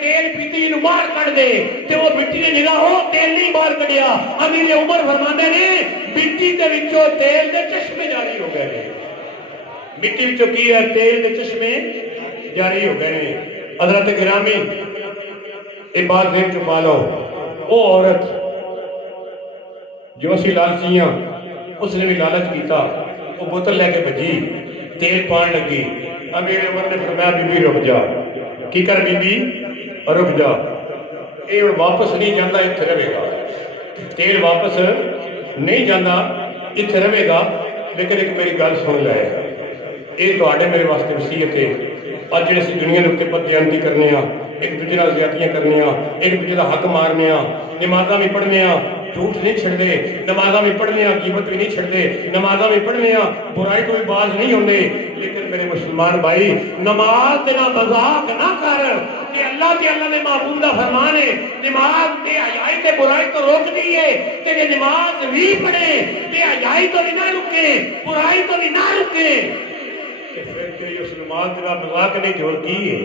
تیل پیتی نو باہر کڈ دے، تے وہ مٹی نے نگاہ ہو تیل نہیں باہر کڈیا۔ امیر عمر فرماندے نے مٹی دے وچوں تیل دے چشمے جاری ہو گئے، مٹی وچوں کی ہے تیل دے چشمے جاری ہو گئے ہیں۔ حضرت گرامی ایک بات دیکھ چپا لو، وہ عورت جو سی لالچیاں اس نے بھی لالچ کیتا، وہ بوتل لے کے بھجی تیل پان لگی، امیر عمر نے فرمایا بی بی رک جا، کی کر بی بی رک جا، اے واپس نہیں جانا اتنے رہے گا، تیل واپس نہیں جانا اتنے رہے گا، لیکن ایک میری گل سن لے، یہ تو میرے واسطے وصیت ہے۔ اج جڑے اسی دنیا کے اتنے بددیانتی کرنے ہاں، ایک دوسرے نال زیادتیاں کرنے ہاں، ایک دوسرے کا حق مارنے ہاں، نمازاں بھی پڑھنے ہاں، جھوٹ نہیں چھڑتے، نمازاں بھی پڑھنے ہاں، غیبت بھی نہیں چھڑتے، نمازاں بھی پڑھنے ہاں، برائی تو بھی باز نہیں ہوندے، لیکن میرے مسلمان بھائی نماز نہ مذاق نہ کر، یہ اللہ نے محبوب دا فرمان ہے، نماز بے حیائی تے برائی تو روک دیئے، تیرے نماز بھی پڑھے، بے حیائی تو بھی نہ رکے، برائی تو بھی نہ رکے، کہ پھر تیری اس نماز کا مذاق نہیں جوڑ کی ہے۔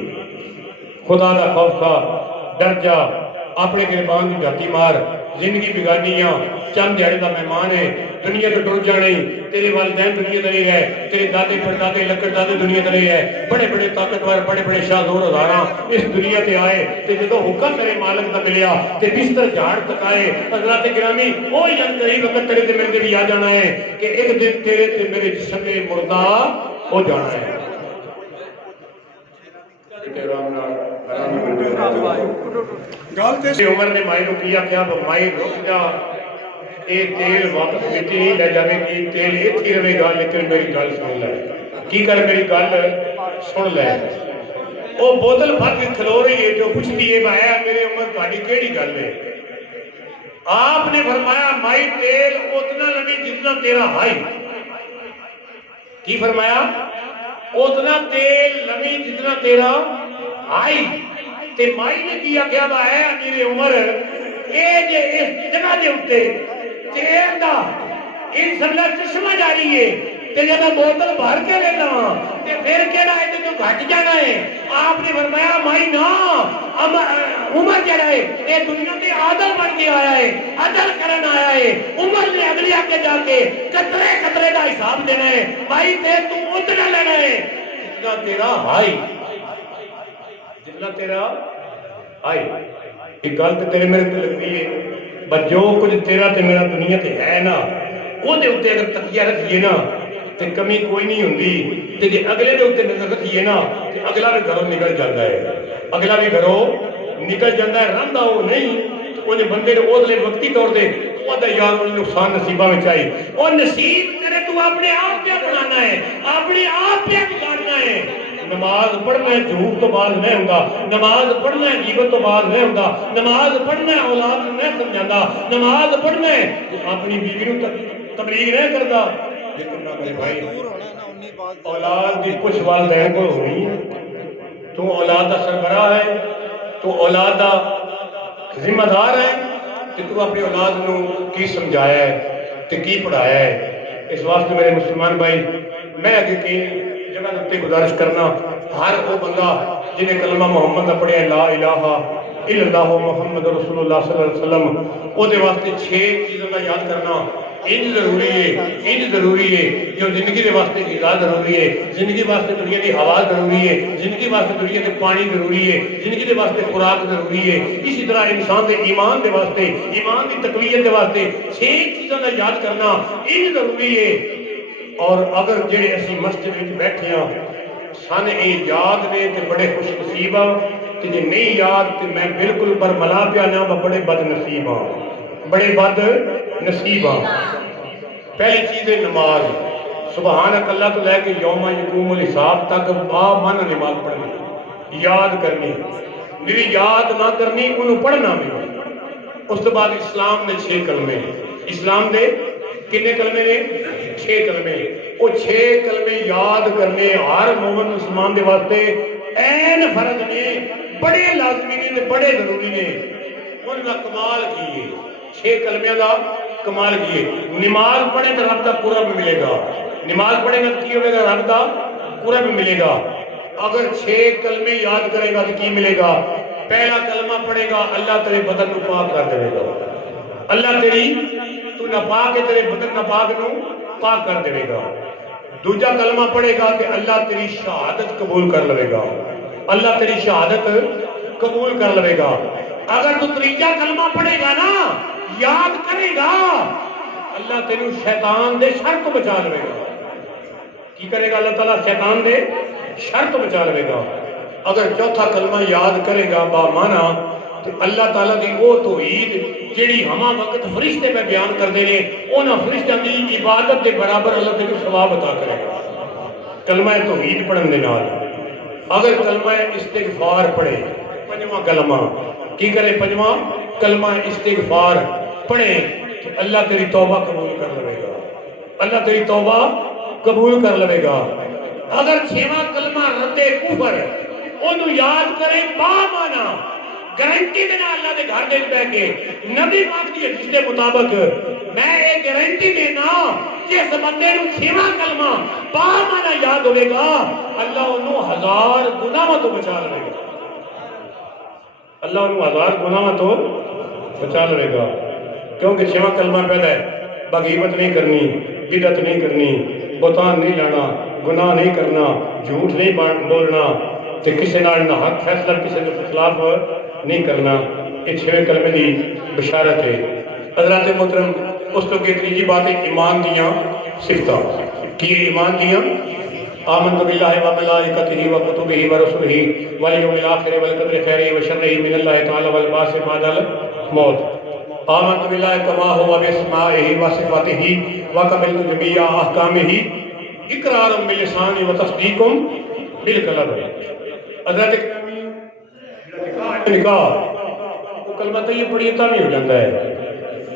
خدا دا خوف تھا، ڈر جا، اپنے گربان کی جاتی مار، زندگی بگانیاں چند دیہڑے دا مہمان ہے، دنیا تو ٹر جانے، تیرے والدین دنیا تے نہیں رہے، تیرے دادے پردادے لکڑ دادے دنیا تے نہیں رہے، بڑے بڑے طاقتور بڑے بڑے شاہ زور ہزاراں اس دنیا تے آئے، تے جدو حکم میرے مالک دا ملیا تے بستر جھاڑ تکائے۔ حضرات گرامی وہ جن قریب وقت تیرے تے میرے تے بھی آ جانا ہے کہ ایک دن تیرے تے میرے جسم میں مردہ ہو جانا ہے۔ عمر نے مائی کو کیا کیا مائی رک جا، اے تیل واپس مٹی نہیں لے جانے کی، تیل ایتھی رہے گا، لیکن میری گل سن لے، کی کر میری گل سن لے۔ وہ بوتل بھر کے کھلو رہی ہے، جو پوچھتی ہے بھائی میرے عمر تہاڈی کیڑی گل ہے؟ آپ نے فرمایا مائی تیل اتنا لگے جتنا تیرا ہائی، کی فرمایا اتنا تیل لگے جتنا تیرا ہائی، تے مائی نے کیا کیا ہے امیر عمر اے جے اس جگہ دے اوتے تیل دا انشاءاللہ چشمہ جاری ہے، تے جب بوتل بھر کے لینا تے پھر کہڑا ہے تے تو گھٹ جانا ہے۔ آپ نے فرمایا مائی نا عمر جڑا ہے اے دنیا تے عادل بن کے آیا ہے، عدل کرن آیا ہے، عمر نے اگلے آگے جا کے قطرے قطرے دا حساب دینا ہے، مائی تے تو اتنا لینا ہے جتنا تیرا ہائی، جتنا تیرا آئی۔ ایک گل تے تیرے میرے تے لگی ہے، بس جو کچھ تیرا تے میرا دنیا تے ہے نا، وہ دے اوتے اگر تکیہ رکھیے نا تے کمی کوئی نہیں ہوندی، تے جے اگلے دے اوتے نظر رکھیے نا تے اگلا بھی گھروں نکل جاتا ہے، اگلا بھی گھروں نکل جاتا ہے، رہندا وہ نہیں، انہیں بندے نے اودلے وقتی طور دے وہ دا یار انہیں نقصان نصیبہ میں چاہیے، اور نصیب کرے تو اپنے آپ پہ بنانا ہے، اپنے آپ پہ بگاڑنا ہے۔ نماز پڑھنا ہے جھوٹ تو باز نہیں ہوندا، نماز پڑھنا ہے غیبت تو باز نہیں ہوندا، نماز پڑھنا ہے اولاد نہیں سمجھاندا، نماز پڑھنا ہے اپنی بیوی نو تبلیغ نہیں کردا، لیکن نہ میرے بھائی اولاد دی کچھ والدین کو ہوئی ہے، تو اولاد دا سربراہ ہے، تو اولاد دا ذمہ دار ہے، کہ تو اپنی اولاد نو کی سمجھایا ہے تے کی پڑھایا ہے۔ اس واسطے میرے مسلمان بھائی میں اگے کی جگہ دے گزارش کرنا، ہر وہ بندہ جنہیں کلمہ محمد دا پڑھے لا الہ الا اللہ محمد رسول اللہ صلی اللہ علیہ وسلم، وہ دے واسطے 6 چیزوں کا یاد کرنا انج ضروری ہے، انج ضروری ہے، جو زندگی دے واسطے غذا ضروری ہے، زندگی واسطے دنیا دی ہوا ضروری ہے، زندگی واسطے دنیا دے پانی ضروری ہے، زندگی دے واسطے خوراک ضروری ہے، اسی طرح انسان دے ایمان دے واسطے، ایمان دی تقویت دے واسطے 6 چیزوں کا یاد کرنا انج ضروری ہے۔ اور اگر جڑے اسی مسجد وچ بیٹھے ہاں سن اے یاد نے تے بڑے خوش نصیب ہاں، تے جے نہیں یاد تے میں بالکل برملا پیا نہ بڑے بد نصیب ہاں، بڑے بد نصیب ہاں۔ پہلی چیز ہے نماز، سبحانک اللہ تو لے کے یوم یقوم الحساب تک مانا نماز پڑھنی، یاد کرنی، میری یاد نہ کرنی انہوں پڑھنا میرا۔ اس کے بعد اسلام نے 6 کلمے، اسلام دے کتنے کلمے نے 6 کلمے، وہ 6 کلمے یاد کرنے ہر مومن مسلمان دے واسطے این فرض نے، بڑے لازمی نے، بڑے ضروری نے، ان کا کمال کیے 6 کلمے کا کمال کیے۔ نماز پڑھے تو رب کا قرب ملے گا، نماز پڑھے گا تو کی ہوگا رب کا قرب ملے گا۔ اگر 6 کلمے یاد کرے گا تو کی ملے گا؟ پہلا کلمہ پڑھے گا اللہ تیرے بدن کو پاک کر دے گا، اللہ تیری تو ناپاک ہے تیرے بدن ناپاک نو پاک کر دے گا۔ دوجا کلمہ پڑھے گا کہ اللہ تیری شہادت قبول کر لے گا، اللہ تیری شہادت قبول کر لے گا. اگر تو تیجا کلمہ پڑھے گا نا، یاد کرے گا، اللہ تینوں شیطان دے شر تو بچا لے گا. کی کرے گا اللہ تعالیٰ؟ شیطان دے شر تو بچا لے گا. اگر چوتھا کلمہ یاد کرے گا با مانا، تو اللہ تعالیٰ دی وہ توحید جیڑی ہما وقت فرشتے میں بیان کر دینے، اونا فرشتہ دی عبادت دے برابر اللہ تینوں ثواب عطا کرے گا کلمہ توحید پڑھن دے نال. اگر کلمہ استغفار پڑھے، پنجواں کلمہ کی کرے؟ پنجواں کلمہ استغفار پڑھے تو اللہ تیری توبہ قبول کر لے گا. اللہ تیری توبہ قبول کر لے گا. اگر چھواں کلمہ رد کفر انہوں یاد کرے با مانا، گارنٹی دینا اللہ دے گھر دے بیٹھ کے نبی پاک دی حدیث دے مطابق میں ایک گارنٹی دینا جس بندے نوں چھواں کلمہ با مانا یاد ہوے گا، اللہ انہوں 1000 گناہاں تو بچا لے گا. اللہ انہوں 1000 گناہاں تو بچا لے گا. کیونکہ چھواں کلمہ پہلا ہے بغیبت نہیں کرنی، بدعت نہیں کرنی، بہتان نہیں لانا، گناہ نہیں کرنا، جھوٹ نہیں بولنا، تے کسی نال نہ حق فیصلہ کسی کے خلاف نہیں کرنا. یہ 6 کلمے دی بشارت ہے. حضرات محترم، اس تو کہ تیجی بات ہے ایمان دیاں صفتاں. کی ایمان دیاں؟ آمنت باللہ و ملائکتہ و کتبہ و رسلہ والیوم الآخر والقدر خیرہ و شرہ من اللہ تعالی والبعث بعد الموت. آمنت باللہ کما ہوا باسمائہ و صفاتہ و قبلت جمیع احکامہ اقرار باللسان و تصدیق بالقلب. حضرت نکاح وہ کلمہ تو یہ پڑھی تا نہیں ہو جاتا ہے.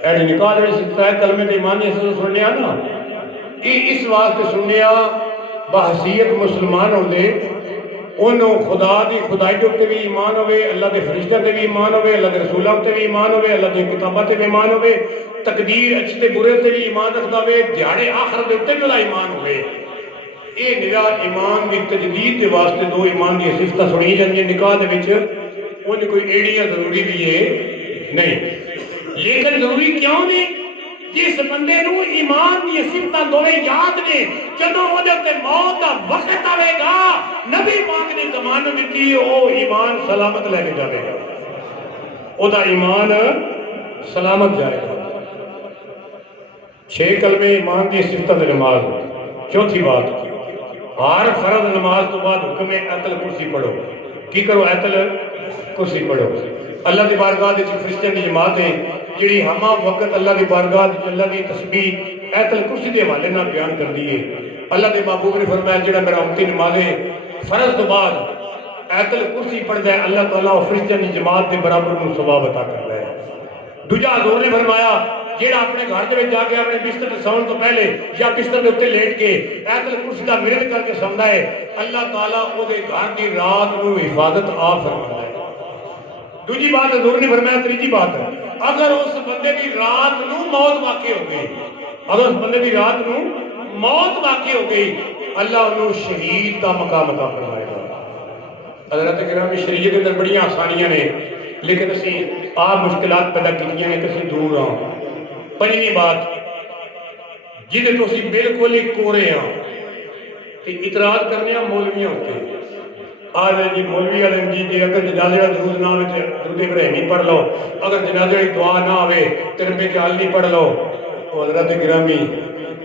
ایڈ نکاح جڑی سکتا ہے کلمے تے ایمان اس سننے نا، یہ اس واسطے سننے بحثیت مسلمان ہوندے انہوں خدا دی خدائی تے بھی ایمان ہوئے، اللہ دے فرشتہ تے بھی ایمان ہوئے، اللہ دے رسولہ تے بھی ایمان ہوئے، اللہ دے کتابہ تے بھی ایمان ہوئے، تقدیر اچھے تے برے تے بھی ایمان رکھدا ہوئے، دیہاڑے آخر دے تے بھی ایمان ہوئے. یہ نگاہ ایمان کی تجدید کے واسطے دو ایمان کی صفتاں سنی جاندی نکاح دے وچ. انہیں کوئی ایڑیاں ضروری بھی ہے نہیں، لیکن ضروری کیوں نہیں؟ جس بندے نو ایمان کی صفتاں دونوں یاد نے، جدوں وہ تے موت دا وقت آئے گا، نبی پاک نے زمان دتی او ایمان سلامت لے کے جائے گا، او دا ایمان سلامت جائے گا. 6 کلمے ایمان کی صفتاں دے نماز. چوتھی بات، ہر فرض نماز تو بعد حکم ہے ایتل کرسی پڑھو. کی کرو؟ ایتل کرسی پڑھو. اللہ دی بارگاہ دے فرشتے دی جماعت ہے جڑی ہما وقت اللہ دی بارگاہ دے اللہ دی تسبیح ایتل کرسی دے حوالے نال بیان کر دی ہے. اللہ دے محبوب نے فرمایا جڑا میرا امتی نماز ہے فرض تو بعد ایتل کرسی پڑھدا ہے، اللہ تعالیٰ فرشتے دی جماعت دے برابر کو ثواب عطا کرتا ہے. دوجا حضور نے فرمایا جیڑا اپنے گھر دے جا کے اپنے بستر تے سون تو پہلے یا بستر دے اوپر لیٹ کے ایتل کرسی دا ورد کر کے سوندا ہے، اللہ تعالیٰ او دے گھر دی رات نو حفاظت آپ فرماتا ہے. دوجی بات حضور نے فرمایا. تیجی بات ہے اگر اس بندے دی رات نو موت واقع ہو گئی، اگر اس بندے دی رات نو موت واقع ہو گئی، اللہ انہوں شہید دا مقام عطا فرمائے گا. حضرت کرام شریعت کے اندر بڑی آسانیاں نے، لیکن اسی آپ مشکلات پیدا کیتیاں نے کسی دور ہاں. پنجویں بات جہدے تو اسی بالکل ہی کورے ہاں تے اعتراض کرنے ہاں مولویاں ہوتے. آج جی مولوی والے جی اگر جنازے کا درود نہ آئے درود ابراہیمی پڑھ لو، اگر جنازے کی دعا نہ آئے تو رب جعلنی پڑھ لو. حضرت گرامی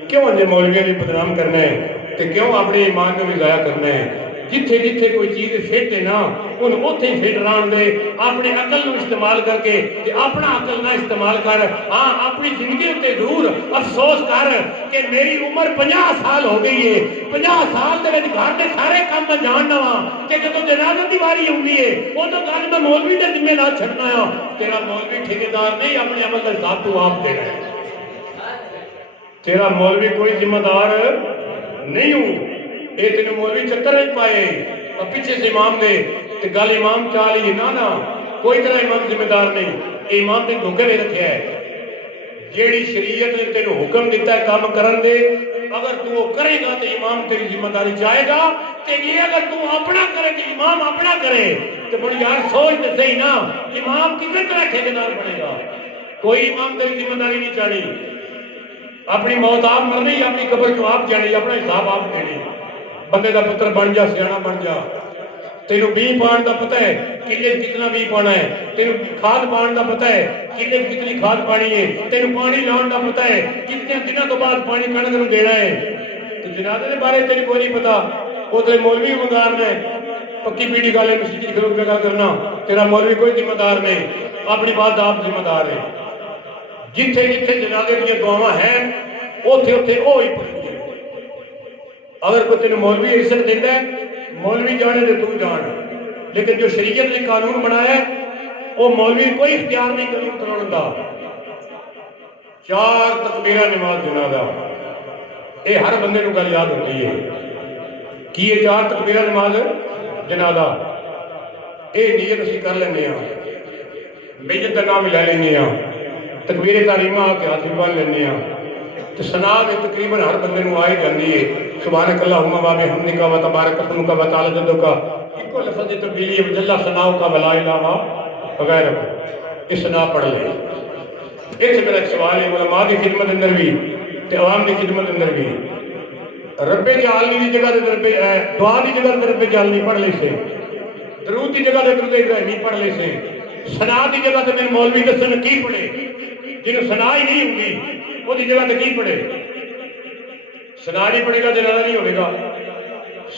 کیوں انجے مولویوں نے بدنام کرنا ہے تو کیوں اپنے ایمان کو بھی ضائع کرنا ہے؟ جتھے جتھے کوئی چیز فٹ ہے نا ان اوتھے ہی فٹ رہن دے. اپنے عقل نو استعمال کر کے تے اپنا عقل نہ استعمال کر. ہاں اپنی زندگی تے ضرور افسوس کر کہ میری عمر 50 سال ہو گئی ہے، 50 سال دے وچ گھر دے سارے کام میں جاننا وا کہ جدوں جنازہ دی واری ہوندی ہے اودوں گل میں مولوی دے ذمہ نہ چھڈنا ہے. تیرا مولوی ٹھیکیدار نہیں، اپنے عمل دا حساب تو آپ دے رہا ہے. تیرا مولوی کوئی ذمہ دار نہیں ہوں. یہ تین مولوی چکر نہیں پائے اور پیچھے سے امام دے تو گل امام چاہ لی نہ کوئی طرح امام ذمہ دار نہیں. امام نے دھوکے میں رکھا ہے. جیڑی شریعت نے تینوں حکم دیتا ہے کام کرن دے، اگر تو وہ کرے گا تو امام تیری ذمہ داری چاہے گا. تے یہ اگر تو اپنا کرے تو امام اپنا کرے تو بڑی یار سوچ تے صحیح نا، امام کس طرح ٹھیکیدار بنے گا؟ کوئی امام تیری ذمہ داری نہیں چاہنی. اپنی موت آپ مرنی، اپنی قبر کو آپ جانی، اپنا حساب آپ دینے. بندے دا پتر بن جا، سیانا بن جا، تینوں بی پان کا پتہ ہے کنے کتنا بی پانا ہے، تینوں کھاد پان کا پتہ ہے کنے کتنی کھاد پانی ہے، تینوں پانی لاؤن کا پتہ ہے کتنے دنوں تو بعد پانی کنک نوں دینا ہے۔ تو جنازے کے بارے تینوں کوئی نہیں پتا، وہ تیرے مولوی ذمہ دار نے، پکی پیڑی گل ہے مسجد کی کھلو کے گل کرنا، تیرا مولوی کوئی ذمہ دار نہیں، اپنی بات آپ ذمہ دار ہے۔ جتھے جتھے جنازے کی دعاواں ہیں اوتھے اوتھے وہ ہی پڑھنی ہے۔ اگر کوئی تینوں مولوی عزت دیتا ہے مولوی جانے تو تو جان، لیکن جو شریعت نے قانون بنایا ہے وہ مولوی کوئی اختیار نہیں قانون قانون دا۔ 4 تکبیرہ نماز جنازہ، یہ ہر بندے کو گل یاد ہوتی ہے کہ یہ 4 تکبیرہ نماز جنازہ، یہ نیت اسی کر لینے ہیں، میت کا نام لے لینے ہیں، تکبیر تحریمہ آ کے ہاتھ بن لینے ہیں، تو ثنا میں تقریباً ہر بندے کو آئی جاندی ہے، سبحانک اللہم و بحمدک و تبارک اسمک و تعالی جدک، ایک لفظ تبدیلی ہے جل ثناؤک و لا الہ غیرک، اس ثنا پڑھ لیں۔ اس سے میرا ایک سوال ہے، علماء کی خدمت اندر بھی تے عوام کی خدمت اندر بھی، رب جعلنی کی جگہ تے دعا کی جگہ تے رب جعلنی پڑھ لے سے، درود کی جگہ تے درود ابراہیمی پڑھ لے سے، ثنا کی جگہ تے میرے مولوی دسن کی پڑھے، جنہوں ثنا ہی نہیں ہوگی وہ دی جگہ تے کی پڑھے؟ ثنا نہیں پڑھے گا جنازہ نہیں ہوئے گا،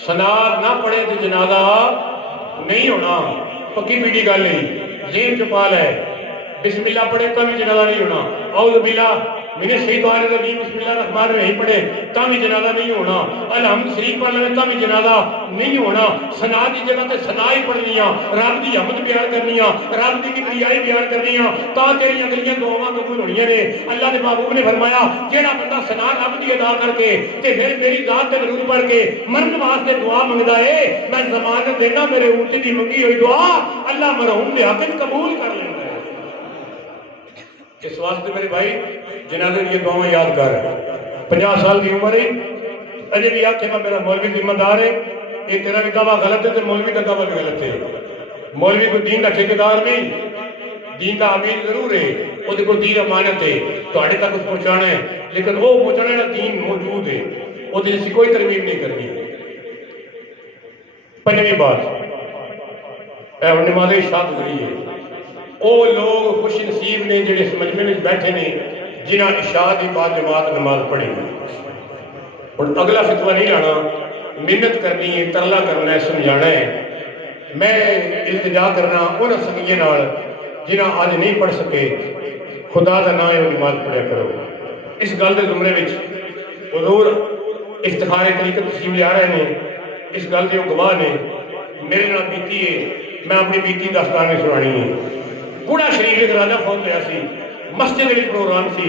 ثنا نہ پڑھے تو جنازہ نہیں ہونا، پکی پیٹی گل نہیں، ذہن چپال ہے، بسم اللہ پڑھے تو بھی جنازہ نہیں ہونا، اعوذ باللہ من الشیطان الرجیم بسم اللہ الرحمن الرحیم پڑھے تو بھی جنازہ نہیں ہونا، الحمد شریف پڑھ لیں تو بھی جنازہ نہیں ہونا۔ ثنا کی جگہ تے ثنا ہی پڑھنی ہے، رب کی حمد بیان کرنی ہے، رب کی کبریائی بیان کرنی ہے، تا تیری اگلیاں دعاواں قبول ہونیاں نے۔ اللہ نے محبوب نے فرمایا جیڑا بندہ ثنا رب دی ادا کر کے تے پھر میری ذات تے درود پڑھ کے مرن واسطے دعا منگدا ہے، میں ضمانت دینا میرے اونٹ دی منگی ہوئی دعا اللہ مرحوم دے حق وچ قبول کر لیندا ہے۔ اس واسطے میرے بھائی جنازے کی دعاواں یاد کر، 50 سال کی عمر ہے اجے بھی آکھے میں میرا مولوی ذمہ دار ہے، یہ تیرا بھی دعویٰ غلط ہے تو مولوی کا دعویٰ بھی غلط ہے۔ مولوی کو دین کا ٹھیکیدار نہیں، دین کا امین ضرور ہے، وہ کو دین امانت ہے تواڈے تک پہنچانا ہے، لیکن وہ پہنچانے والا دین موجود ہے، وہ دین سے کوئی ترمیم نہیں کرنی۔ پنجویں بات اے نماز عشاء گزری ہے، وہ لوگ خوش نصیب نے جڑے اس مجمع میں بیٹھے نے جنہاں عشاء دی بعد جماعت نماز پڑھی۔ اور اگلا فتوہ نہیں لانا، محنت کرنی ہے، ترلا کرنا ہے، سمجھانا ہے۔ میں التجا کرنا انہاں سنگیاں نال جنہاں آج نہیں پڑھ سکے، خدا دا نام ہے وہ نماز پڑھیا کرو۔ اس گل دے زمرے وچ حضور افتخار طریقت تشریف لے آ رہے ہیں، اس گل دے وہ گواہ نے، میرے نال بیتی ہے، میں اپنی بیتی داستان میں سنانی ہے۔ کوڑا شریف ایک راجہ فوت ہوا سی، مسجد میں پروگرام سی،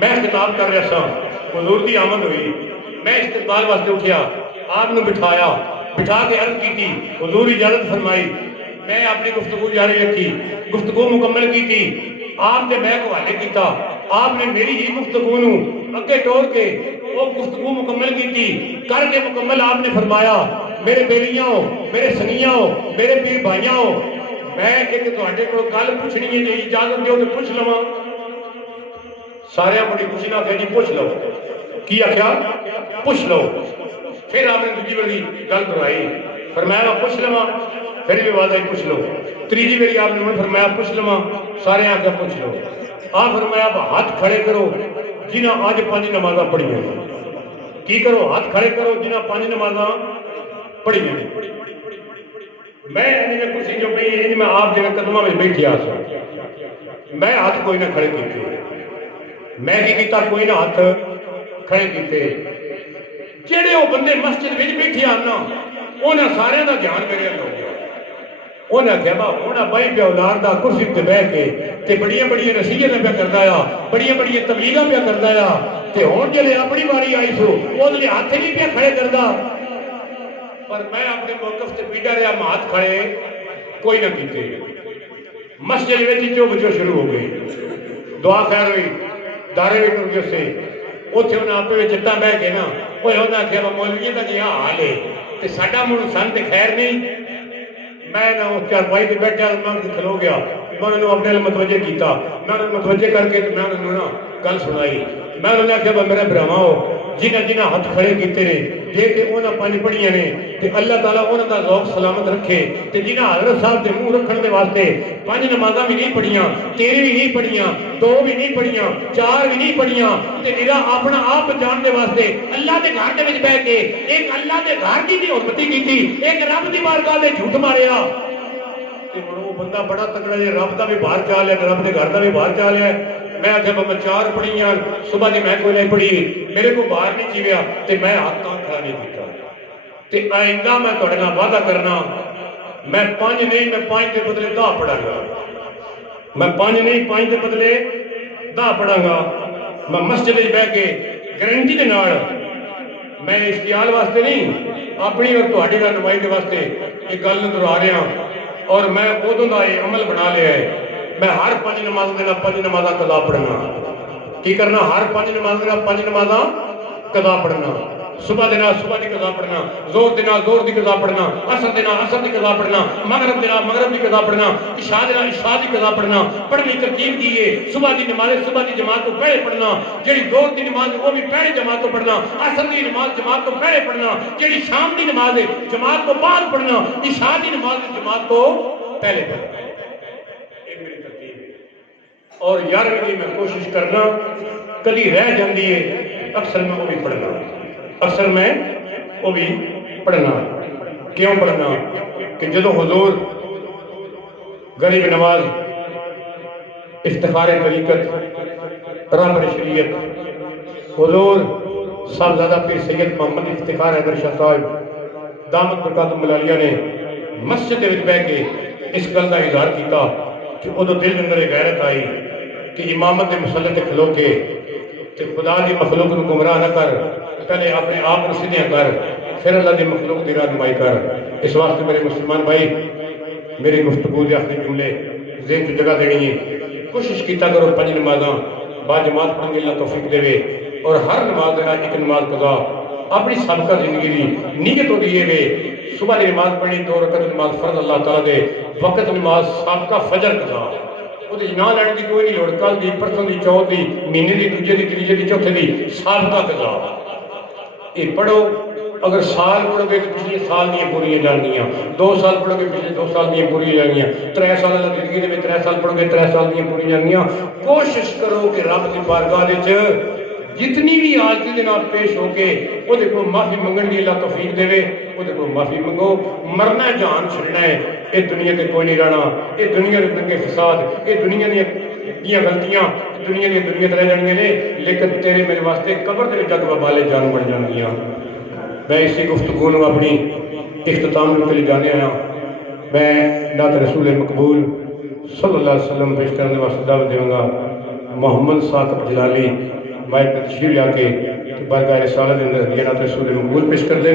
میں خطاب کر رہا سا، حضور دی آمد ہوئی، میں استقبال واسطے اٹھیا، آپ نے بٹھایا، بٹھا کے عرض کی تھی، حضور اجازت فرمائی، میں اپنی گفتگو جاری رکھی، گفتگو مکمل کی تھی، آپ نے میں کو حوالے کیتا، آپ نے میری ہی گفتگو نو اگے ٹور کے وہ گفتگو مکمل کی تھی، کر کے مکمل آپ نے فرمایا میرے بیلیاں ہو، میرے سنیاں ہو، میرے پیر بھائیاں ہو، میں ایک تواڈے کول گل پوچھنی ہے، جی اجازت دیو تو پوچھ لواں۔ سارے بڑی خوشی نال کہ جی پوچھ لو، کی آخیا پوچھ لو۔ پھر آپ نے دوجی باری گل کروائی، فرمایا پوچھ لواں، پھر بھی آواز آئی پوچھ لو۔ تیجی باری آپ نے فرمایا پوچھ لواں، سارے آخیا پوچھ لو۔ آپ فرمایا ہاتھ کھڑے کرو جنہاں اج 5 نمازاں پڑھیاں، کی کرو ہاتھ کھڑے کرو جنہاں 5 نمازاں پڑھیاں۔ میں کرسی جو پہ میں آپ جگہ قدمہ میں بیٹھیا سا، میں ہاتھ کوئی نہ کھڑے کیتے، میں کی کیتا کوئی نہ ہاتھ کھڑے کیتے۔ جڑے وہ بندے مسجد میں بیٹھے آنا انہاں سارے دا دھیان میرے ہو گیا، انہاں کہا با ہونا بھائی پہ اولاد دا کرسی تے بیٹھ کے تے بڑیاں بڑیاں نصیحتاں پہ کردا آ، بڑیاں بڑیاں تبلیغاں پہ کردا آ، تے ہن جلے اپنی باری آئی سو او دے ہاتھ نہیں پہ کھڑے کردا، پر میں اپنے موقف سے پیڑا رہا، ہاتھ کھڑے کوئی نہ کیتے۔ مسجد میں چو بچو شروع ہو گئی، دعا خیر ہوئی، دارے بھی ٹر گئے سے، اتنے انہیں آپ میں چٹا بہ کے نا وہ انہیں آخیا مولوی کا جی حال ہے کہ ساڈا مڑ سن تے خیر نہیں۔ میں نہ اس چارپائی پہ بیٹھا، میں کھلو گیا، میں انہوں اپنے لئے متوجہ کیتا، میں انہوں متوجہ کر کے میں انہوں نے گل سنائی، میں انہوں نے آخیا میرے براواں ہو جنہ جنہ ہاتھ کھڑے کیتے نے جے تے انہاں پنج پڑھیاں نے تے اللہ تعالیٰ انہاں دا ذوق سلامت رکھے تے جنہ حضرت صاحب دے منہ رکھن دے واسطے پنج نمازاں بھی نہیں پڑھیاں، تین بھی نہیں پڑھیاں، دو بھی نہیں پڑھیاں، چار بھی نہیں پڑھیاں تے جڑا اپنا آپ بچان دے واسطے اللہ دے گھر دے وچ بیٹھ کے ایک اللہ دے گھر دی حرمتی کیتی، ایک رب دی بارگاہ دے جھوٹ ماریا تے ہن وہ بندہ بڑا تگڑا جے رب دا بھی باہر چال ہے رب دے گھر دا بھی باہر چال ہے۔ میں آخیا میں چار پڑھیاں صبح دی میں کوئی نہیں پڑھی میرے کو باہر نہیں چیویا تے میں ہاتھ کھڑا نہیں کیتا تے آئندہ میں تہاڈے نال وعدہ کرنا میں پانچ نہیں میں پانچ دے بدلے 10 پڑھاں گا، میں پانچ نہیں پانچ دے بدلے 10 پڑھاں گا۔ میں مسجد وچ بیٹھ کے گارنٹی دے نال میں اشتعال واسطے نہیں اپنی اور تہاڈی رہنمائی دے واسطے یہ گل دہرا رہا اور میں ادوں دا یہ عمل بنا لیا ہے۔ میں ہر پانچ نماز دے نال پانچ نمازاں قضا پڑھنا، کی کرنا ہر پانچ نماز دے نال پانچ نمازاں قضا پڑھنا، صبح دے نال صبح دی قضا پڑھنا، زور دے نال زور دی قضا پڑھنا، عصر دے نال عصر دی قضا پڑھنا، مغرب دے نال مغرب دی قضا پڑھنا، عشاء دے نال عشاء دی قضا پڑھنا۔ پڑھنی ترتیب کی ہے صبح دی نماز صبح دی جماعت تو پہلے پڑھنا، جڑی زور دی نماز وہ بھی پہلے جماعت تو پڑھنا، عصر دی نماز جماعت تو پہلے پڑھنا، جڑی شام دی نماز ہے جماعت تو بعد پڑھنا، عشاء دی نماز جماعت تو پہلے پڑھنا۔ یہ میری ترتیب ہے اور 11ویں میں کوشش کرنا کدی رہ جاندی ہے اکثر میں وہ بھی پڑھنا، اکثر میں وہ بھی پڑھنا۔ کیوں پڑھنا کہ جدو حضور غریب نواز افتخار طریقت رہبر شریعت حضور صاحبزادہ پیر سید محمد افتخار حیدر شاہ صاحب دامت برکاتہم العالیہ نے مسجد وچ بیٹھ کے اس گل کا اظہار کیتا کہ ادو دل اندر غیرت آئی کہ امامت کے مسلط کھلو کے کہ خدا دی مخلوق کو گمراہ نہ کر، پہلے اپنے آپ کو سیدھا کر پھر اللہ دی مخلوق کی رہنمائی کر۔ اس واسطے میرے مسلمان بھائی میری گفتگو کے آخری جملے ذہن کو جگہ دینی ہے، کوشش کیتا کرو پنج نمازاں با جماعت پڑھیں گے اللہ توفیق دے اور ہر نماز دینا ایک نماز قضا اپنی سابقہ زندگی دی نیت ہو دیئے وے صبح دی نماز پڑھنی 2 رکعت نماز فرض اللہ تعالیٰ دے وقت نماز سابقہ فجر قضا وہ نہ لینے کی کوئی نہیں لوڑ، کل دی پرسوں دی چوتھ دی مہینے دی دوجے دی تیجے دی چوتھے دی سابقہ قضا یہ پڑھو۔ اگر سال پڑھو گے تو پچھلے سال نہیں پوری جانیاں، 2 سال پڑھو گے پچھلے 2 سال نہیں پوری جانیاں، 3 سال اللہ زندگی دے 3 سال پڑھو گے 3 سال نہیں پوری جانیاں۔ کوشش کرو کہ رب کی بارگاہ وچ جتنی بھی حاضری دے نال پیش ہو کے وہ دیکھو معافی منگن دی اللہ توفیق دے وہ دیکھو معافی منگو۔ مرنا جان چھڑنا ہے، یہ دنیا تے کوئی نہیں رہنا، یہ دنیا دے دنگے فساد یہ دنیا دی غلطیاں دنیا دی دنیا تے رہ جانگے نے، لیکن تیرے میرے واسطے قبر دے جگ وبالے جان بن جانگیاں۔ میں اسی گفتگو نو اپنی اختتام نو لے جانے آیا، میں نعت رسول مقبول صلی اللہ علیہ وسلم پیش کرنے واسطے دعوت دیوں گا۔ محمد ثاقب جلالی مائک تشریف لیا کے بارگاہ رسالت اندر نعت رسول مقبول پیش کر دیں۔